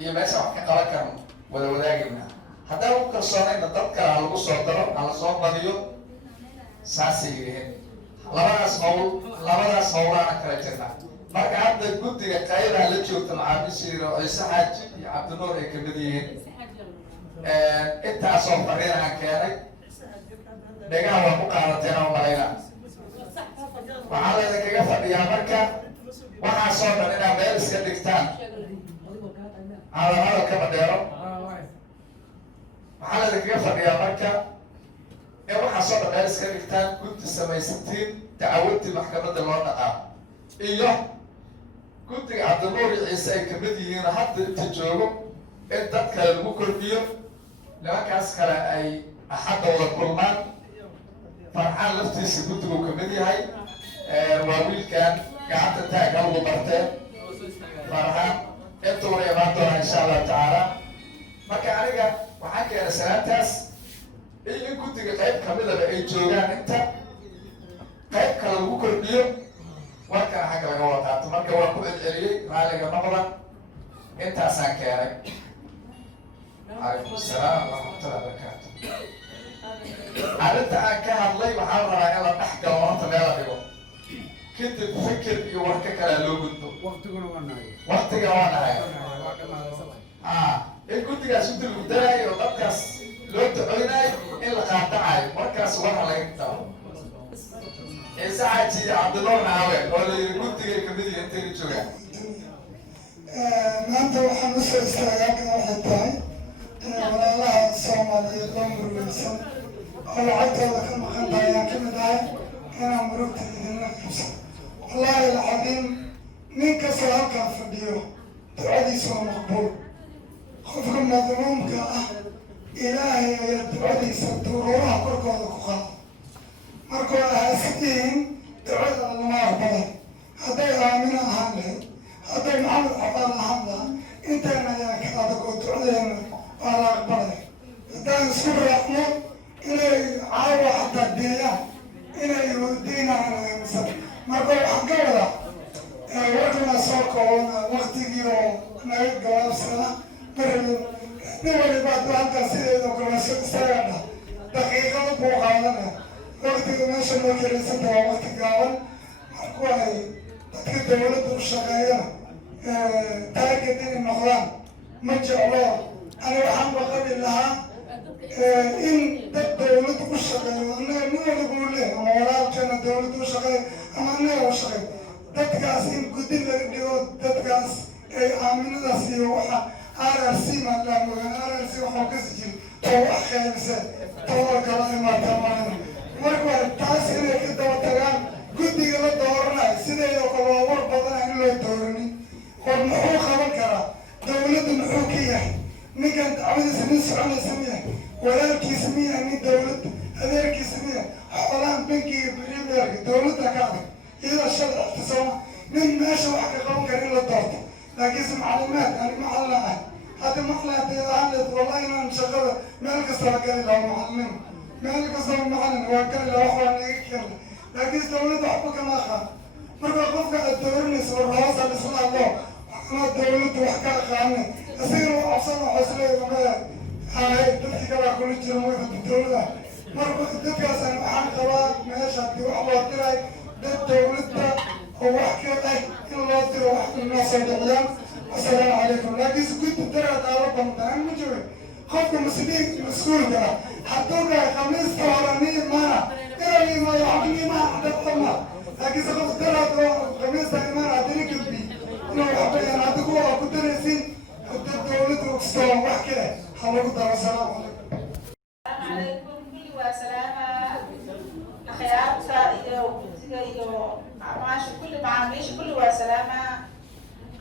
iyo meesha wax ka qaban karno wada wadaagayna haddaan lagu kalsoonayna dad kale ha lagu soo daro ha la soo badiyo saasay yidhiheen labadaas howlaana kala jirna marka hadda guddiga qaybaha la joogta macaamiishiina oo ciise xaaji iyo cabdinuur ay kamid yihiin intaasoo fariin aan keenay dhegaha waa ku qaadateen oo malayna waxaa laydinkaga fadhiyaa marka waxaasoo dhan inaad meel iska dhigtaan hadalada kama dheero waxaa laydinkaga fadhiyaa marka in waxaasoo dhan meel iska dhigtaan guddi samaysatiin dacwadii maxkamadda loo dhaqaa iyo guddiga cabdinuur iyo ciise ay kamid yihiin hadda inta joogo in dad kale lagu kordhiyo nimankaas kale ay axadda wada kulmaan farxaan laftiisa guddigu kamid yahay waa wiilkan gacanta taagga ugu barteen farxaan intuuna imaan doonaa insha allahu tacaala marka aniga waxaan keenay salaantaas iyo in guddiga qayb kamidaba ay joogaan inta qayb kale lagu kordhiyo warkana xagga laga wada qaato marka waa ku celceliyey raaliga noqdan intaasaan keenay calaykum salaam waraxmatullahi wabarakaatu arrinta aan ka hadlay waxaa la rabaa in la dhex galo horta meel la dhigo kadib fikir iyo warka kalea loo gudbo waktigana waa nahay in guddigaas u dilgudanayo oo dadkaas loo dacoynayo in la qaadanayo markaas warha laga dabo ciise xaaji iyo cabdinuur naawe oo la yiri guddigay kamid yihiin intayna joogaan maanta waxaan usoo istaagaakan waxay tahay walaalaha soomaaliyeed oo murugeysan oo lacagtooda ka maqan tahay ayaan kamid ahay inaan murugta idinla qabsan wallaahi alcadiim nin kastoo halkaan fadhiyo ducadiisa waa maqbuul qofka madluumka ah ilaahay ayaa ducadiisa duruuraha korkooda ku qaada markoo ahaasidiin ducada lama aqbalay hadday aamina ahaan lahayd hadday maxamed cabaan ahaan lahaa intaana ayaa ka adag oo ducadeena waa la aqbalay haddaan isku raacno inay caawa xataa deeyaan inay diinaan aaminsan marka waxaan ka wadaa warkana soo koobana waktigii oo naga gabaabsana marabin nin waliba hadduu halkaas sideedoo kaleso isaga dhah daqiiqada buu qaadanaya waktiga meesha loo kelaysanta waa wakti gaaban marku ay dadka dawladda u shaqeeyana taagad inay noqdaan ma jeclo ani waxaan baqabi lahaa in dad dawladda u shaqeeyo annaga nin walibuu leh ama walaalkeena dawladda u shaqeeyo ama annaga u shaqeeyo dadkaas in guddi laga dhigo dadkaas ay aaminadaas iyo waxa RRC maadaama RRC waxaa kasi jiri oo wax qaybise too kala imaata maahan marka taas inay ka daba tagaan guddiga la dooranayo sideedoo kale waa war badan in loo dooranin war muxuu qaban karaa dawladda muxuu ka yahay ninkan dacwadiisa nin soconaysa miyahay walaalkiisa miyahay nin dawladda adeerkiisa miyahay xoolahan bankiga brimeerka dawladda ka adag iyadoo sharci ixtisaama nin meesha wax ka qaban kara in la doorto laakiinse macluumaad ani macalina ah hadda macalinateeda ahaanleed wallahi inaan shaqada meel kastaba gali lahaa macalin meel kastaba macalin waa gali lahaa wax waa naga keena laakiinse dawladda waxba kama aqaan marka qofka aad dooranaysa war hoosa dhisla hadlo waxna dawladda wax ka aqaane isagana waa cabsan waxaa isleeyahay hay dadkii kalaa kula jira madaxda dawladda marka dadkaasaan waxaan qabaa meesha haddii wax loo diray dad dawladda oo wax ka ah in loo diro wax inoo soo dhiciyaan assalaamu calaykum laakiinse guddi daraad aala bantaan ma jooga qofka mas-uulka ah hadduu dhahay khamiista hore ni imaana inuu imaado waxba nimaha dhabtama laakiinse qof daraad oo khamiista imaana haddana gudbi inuu waxbayaan hadda kuwa waa ku daraysin dad dawladda ogstoo wax ka ah ha lagu daro assalaamu calaykum kulli waa salaama akhyaarta iyo guddiga iyo macaamiisha kulli waa salaama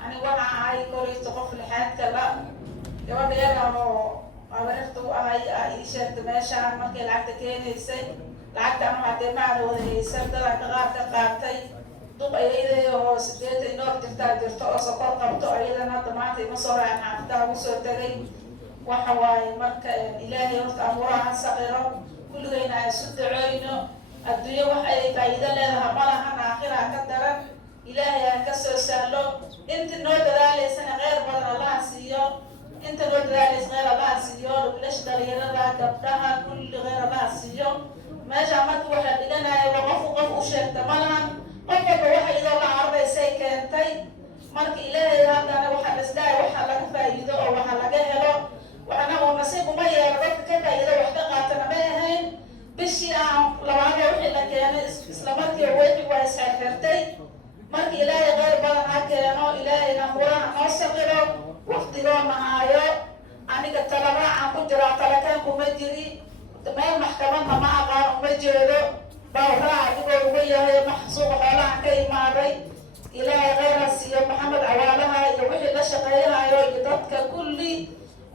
ani waxaan ahay koleyta qof lixaadka la gabadha yar oo abarirta u ahay ii sheegta meeshaan markay lacagta keenaysay lacagta anu hadee maana wada haysan dadanka qaar ka qaatay duq ayayday oo 80 inoor jirtaa jirto oo sokor qabto ayadana hadda maanta ima soo raacin xaafadaha ugu soo tegay waxa waaye marka ilaahay horta abuuraha saqiro kulligayna aan isu duceyno adduunyo wax ay faa'iido leedahay malahan aakhira ka daran ilaahay aan ka soo sahlo inta noo dadaalaysana kheyr badan allaha siiyo inta noo dadaalaysa kheyr allaha siiyo wiilasha dhalinyarada gabdhaha kulli kheyr allaha siiyo meesha marka waxa dhiganayo qof u sheegta malahan qof walba waxa idoo la cararaysay keentay marka ilaahay haddana waxa isdhaay waxa laga faa'iido oo waxa laga helo waxna oo nasiib uma yeelo dadka ka faa'iido wax ka qaatana ma ahayn bishii aan labaad wixii la keenay isla markii wixii waa isxirxirtay marka ilaahay kheyr badan ha keeno ilaahayna quraana noo saqiro waqtigoona haayo aniga talabaacan ku jiraa talakaan kuma jiri meel maxkamadna ma aqaan uma jeedo bawraa adigoo uga yahay suuqa xoolahan ka imaaday ilaahay kheyr ha siiyo maxamed cawaalaha iyo wixii la shaqeeyahayo iyo dadka kulli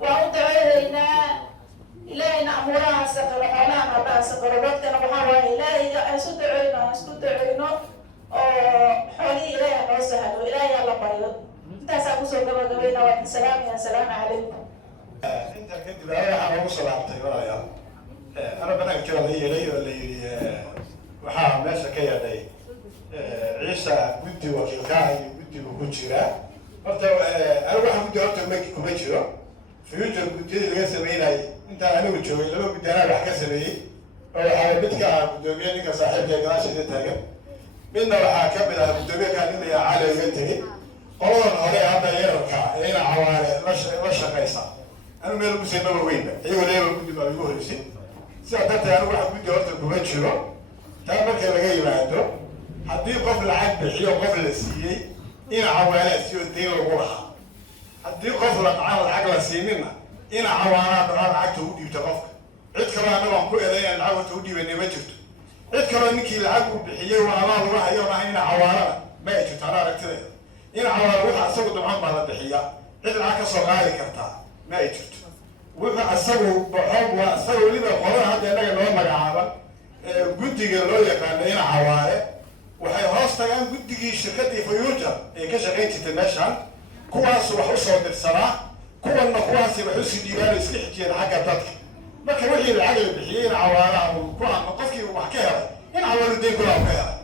waa u duceynaynaa ilaahayna amuuraha saqiro xoolahan haddaa saqiro dadkana waxaa waaye ilaahay isku duceyno oo xoolihii ilaahay noo sahlo ilaahay alla baryo intaasaa kusoo gabagabayna waa salaamaya assalaamu calaykum inta kadib waxaa noogu salaamtay walaalayaal ana banaankeeda la yeelay oo la yidhi waxaa meesha ka yeedhay ciisa guddi wakiilkaha iyo guddigu ku jira horta anigu waxaa guddi horta kuma jiro future guddiyadii laga sameynayay intaan anigu joogay laba guddi anaa wax ka sameeyey oo waxaa midka ah guddoomiye ninka saaxiibka gadaasheeda taagan midna waxaa ka mid ah guddoomiyekaa nin la cali iga tegey qoladan hore hadda yeerarka ina cawaale la shaqaysa anu meel ugu seemaba weynba iyagoo leeba guddi baa igu horeysay sidaa darteed anigu waxa guddi horta kuma jiro taa marka laga yimaado haddii qof lacag bixiyo qof la siiyey ina cawaale siiyo dayn lagu lahaa haddii qof lacag la siinina ina cawaanaa daraa lacagta u dhiibta qofka cid kaloo annagaan ku eday aan lacag horta u dhiibanay ma jirto cid kaloo ninkii lacag uu bixiyey waa amaa lagu hayo maaha ina cawaalana ma ay jirto ana aragtideeda ina cawaala wuxa asagu dabcan baa la bixiyaa cid lacag ka soo qaadi kartaa ma ay jirto wuxuu asagu baxoog waa asaga weliba qolada hadda innaga noo magacaaban guddiga loo yaqaano ina cawaale waxay hoos tagaan guddigii shirkaddii fayuuja ee ka shaqayn jirtay meeshaan kuwaasu wax usoo dirsanaa kuwanna kuwaasi wax usii dhiibaan iska xijiyeen xagga dadka marka wixii lacag la bixiyey in cawaalaha ku ama qofkii wax ka helay in cawaalu dayn kulaa ka helay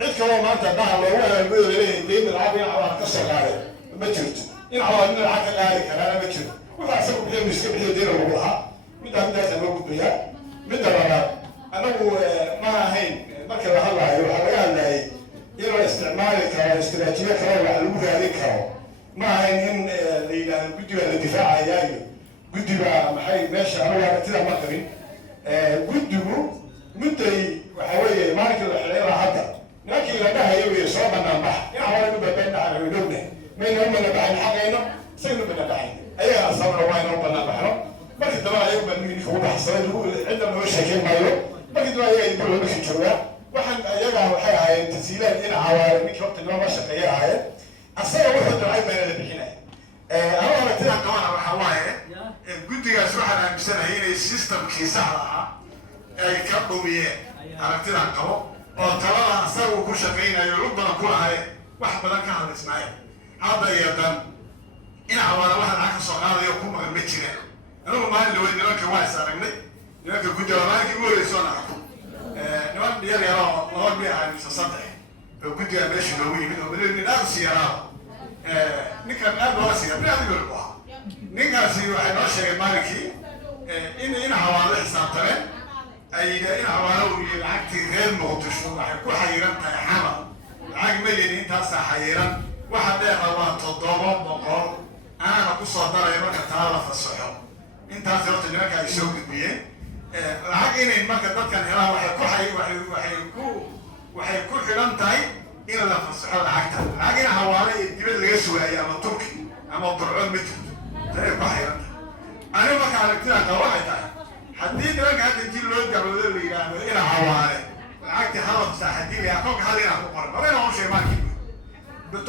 cid kaloo maanta dhaha loogu alaalmado laleeyahay daynta lacag in cawaala ka soo qaaday ma jirto in cawaal nin lacag ka qaadi karaana ma jiro wuxuu asagu bixiyo iska bixiyo dayna lagu lahaa midaasa loo gudbayaa midda labaad anagu ma ahayn marka la hadlaayo waxaa laga hadlayay in la isticmaali karo istiraatiijiyo kale wax lagu raadin karo ما هي إن اللي الجدي الدفاع يعني جدي بقى محي ماشي أنا كده ما كريم جديه مدري وحوي ما نقدر نحلها حتى لكن لما هي صوبنا نبح يعني هو بيبين على ودنا من هم نبح الحقيقة سينو بنبحين أي أصبر وين هم نبحهم ما كنت ما يقبل من يكون حصله عندما هو شكل مايو ما كنت ما يقبل لك شوية واحد يجا وحي هاي تسهيلات إن عوالم ميك وقت ما ماشي قيا هاي أصلا واحد دعاء بين البحينة أنا أنا ترى كمان وحواي قد يسوع أنا مثلا هنا السيستم كيسها أي كبوية أنا ترى كمان وترى أصلا وكل شيء يربنا كل هاي واحد بدنا كهذا إسماعيل هذا يدم إن عوالم واحد عكس صغار يكون مغلب متشين أنا ما اللي ودي لك واحد سارقني لك قد يومك يقول يسونا نوال بيا يا نوال بيا على الصدق وكنت يا باشا نوي من الناس يرى نكمل أبواسي قبل هذا يقولوا نكاسي واحد شيء مالكي إن حوالي حساب ترى أي إن حوالي العقد غير مغطش واحد كل حيران تحمل العقد مليان أنت هسه حيران واحد ده هو تضرب مقال أنا بقول صدر يبقى تعرف الصحة أنت هتروح تلاقي يسوق بيه العقد إن ما كتبت كان هلا waxay ku xiran tahay in la fasaxo lacagta lacagina hawaale dibad laga sugayo ama turki ama burcon mid tay ku xiran ani ma ka aragtida waxay tahay hadii dadka hadda intii loo gabado la yiraahdo ina hawaale lacagta halaf saxadii ya qof halina ku qoran ma weyn oo shay maaki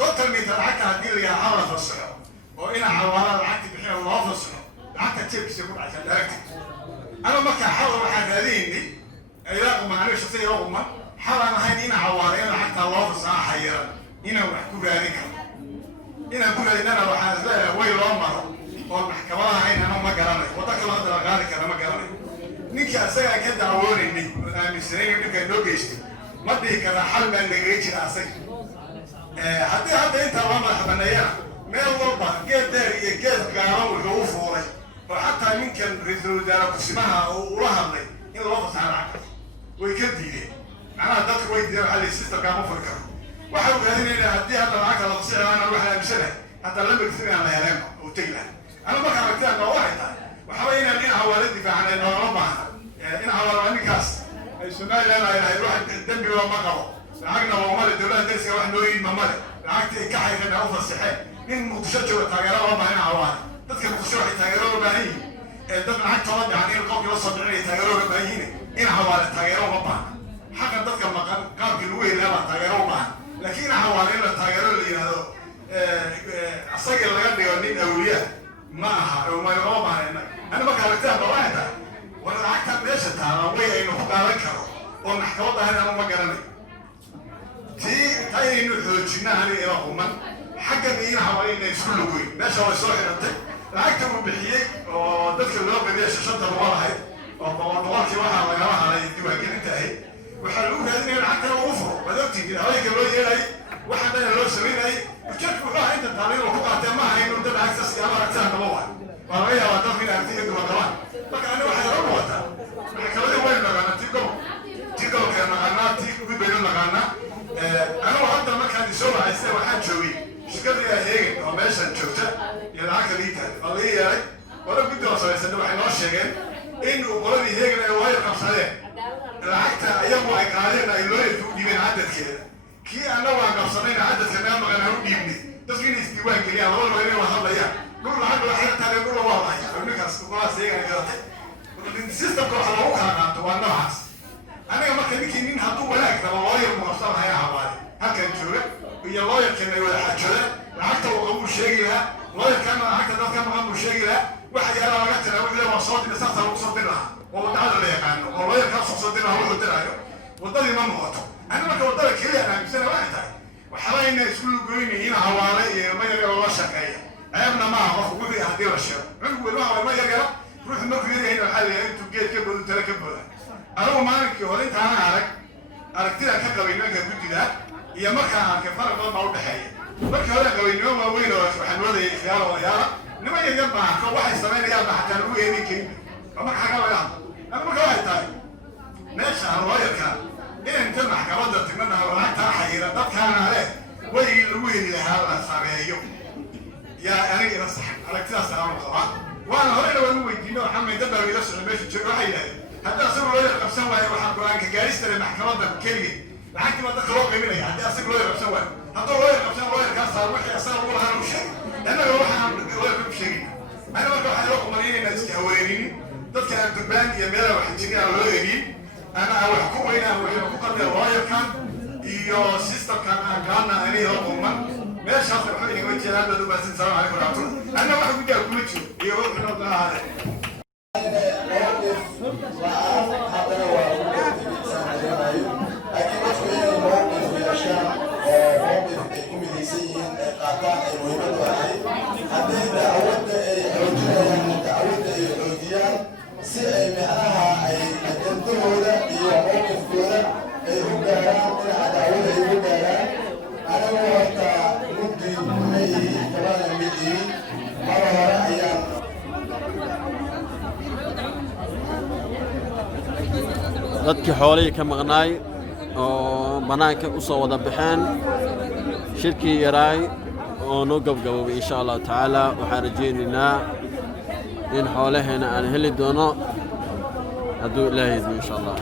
total mid lacagta hadii la yiraahdo fasaxo oo ina hawaale lacagta bixin loo fasaxo lacagta tips ku dhacay direct أنا ما كان حاول واحد هذيني إذا ما عرفش شيء يوم حاول أنا هاي عوارين حتى الله صار حيرا هنا وحكوا ذلك هنا أقول إن أنا واحد لا ويل أمر والمحكمة هاي أنا ما قرأني وذاك الله ترى ذلك أنا ما قرأني نيجي أسير كده عوارين إني مسرين نيجي نوجيشتي ما بيه كذا حل من نجيش أسير حتى أنت والله حبنايا ما والله كده يجد قارو الجوفوري وحتى يمكن رئيس دارك اسمها ورهن لي إن الوضع على عقل ويكدي لي أنا دكتور ويدي على السيستم كان مفكر وحاول هذين اللي هديها للعقل التصير أنا أروح أمشيها حتى لما يكتبني على يلام وتجلى أنا ما كان بكتير واحد وحاول إن حوالدي فعلا إنه ربعنا إن حوالي نكاس السنة اللي أنا يروح الدم بيوم مقبض العقل ومال الدولة درس واحد نوين ممال العقل كحي كان أوفر صحيح من متشجع التغييرات ربعنا حوالي dadka muqdisho taageero u baahan yihiin dad lacag toban yani qofkii la soo dhicinaya taageero u baahan yihiin in xawaale taageero uma baahna xaqa dadka maqan qaabkii lagu helaaba taageero u baahan laakiin xawaale in la taageero la yidhaahdo asaga laga dhigo nin awliya ma aha uma baahna ana marka aragtaa bawaan tahay wala lacagta meesha taala way aynu ku qaadan karo oo maxkamadda ahna ma garanay tii taynu xoojinaa ani ila quman xagga in xawaale inay isku lugoy meesha way soo xirantay lacagta uu bixiyay oo dadka loo qabiyay shashada lagu lahayd oo boqolkii waxaa lagala haday diiwaangelinta ahayd waxaa lagu raadinaya lacagta lagu furo wadogtii haweenka loo yeelay waxa dhan loo sameynayay ujeedku wuxuu ahaa inta taaliin uu ku qaatay ma aha inuu dad access iyo aragtida kaba waa waa laga yaabaa dadka in aragtida duwan qabaan marka ani waxay ugu wataa maxkamadii waynu naqaanaa tii gobolka naqaanaa tii gudbaynu naqaanaa anigu hadda markaan isoo wacaystay waxaan joogay shirkadii heegen oo meeshan joogta iyo lacagta liitaan oo laga yeelay wala guddi oo samaysan waxay noo sheegeen in uu qoladii heegen ay waayo qabsadeen lacagta ayagu ay qaadeen ay looyarka u dhiibeen cadadkeeda kii annagu aan qabsanayna cadadka naga maqan aan u dhiibnay dadku inay isdiiwaan geliyaan laba laba inay hadlayaan dhul lacag la xirtaan dhul waa lahaya ninkaas golaas heegen gadatay systemka waxa lagu kala qaato waa noocaas aniga marka ninkii nin hadduu wanaag rabo looyar mu qabsan lahaya xawaale halkan jooga iyo looyarkan ay wada xajadeen lacagta uu qabuu sheegi lahaa looyarkana lacagta dadka maqan buu sheegi lahaa waxa yaala laga tira wixii waa soo diray saasa lagu soo diri lahaa oo wadacada la yaqaano oo looyarkaas soo diri lahaa wuxuu diraayo waddadii ma muuqato ani marka waddada keliya aan aaminsana waxay tahay waxba ina isku lugoynayiin hawaale iyo ilmo yaryar oo la shaqeeya ceebna maaha qofku wixii haddii la sheego cunug weli waxa ilmo yaryara ruuxu markuu yaryahay waxaa la yahay intuu geed ka boodu tala ka booda anigu maalinkii hore intaana aragtida ka qabay nimanka guddiga iyo markaan arkay faraq badan baa u dhexeeya markii hore qabaynimo waaweyn oo waxaan wadayay ikhyaar odayaala niman yaryar baa arko waxay samaynayaan baa xataa lagu eedin karin waa marka xagga laga hadlo ana marka waxay tahay meesha looyarka inta maxkamadda tignana lacagtaa xayiira dadkaana leh way lagu heli lahaa la sameeyo يا أنا نصح على كذا سلام الخبر وأنا هرينا وأنا ويدينا وحمد دبر ويلسع المشي تشوف حيله هذا أصير ولا يرقب سوا وحنا قرآن كجالس ترى محكمة كلمة لحد ما دخل وقت مني هذا أصير ولا يرقب سوا هذا ولا يرقب سوا ولا كان صار وحي أصير ولا هذا وشيء لأنه يروح ولا يرقب شيء أنا ما بروح أروح مريني ناس كهويني ضد كان تبان يملا واحد جيني على الوجه أنا أول حكومة هنا أول حكومة قبل الواير كان يو سيستم كان أنا يوم ماشي أخذ حقي وجه هذا لو بس نسلم عليكم ورحمة الله أنا واحد بدي أقول لك شو يروح من هذا dadkii xoolihii ka maqnaay oo banaanka u soo wada baxeen shirkii yaraay oo noo gabgaboobay insha allahu tacaala waxaan rajaynaynaa in xoolaheena aan heli doono hadduu ilaahay idmo insha allah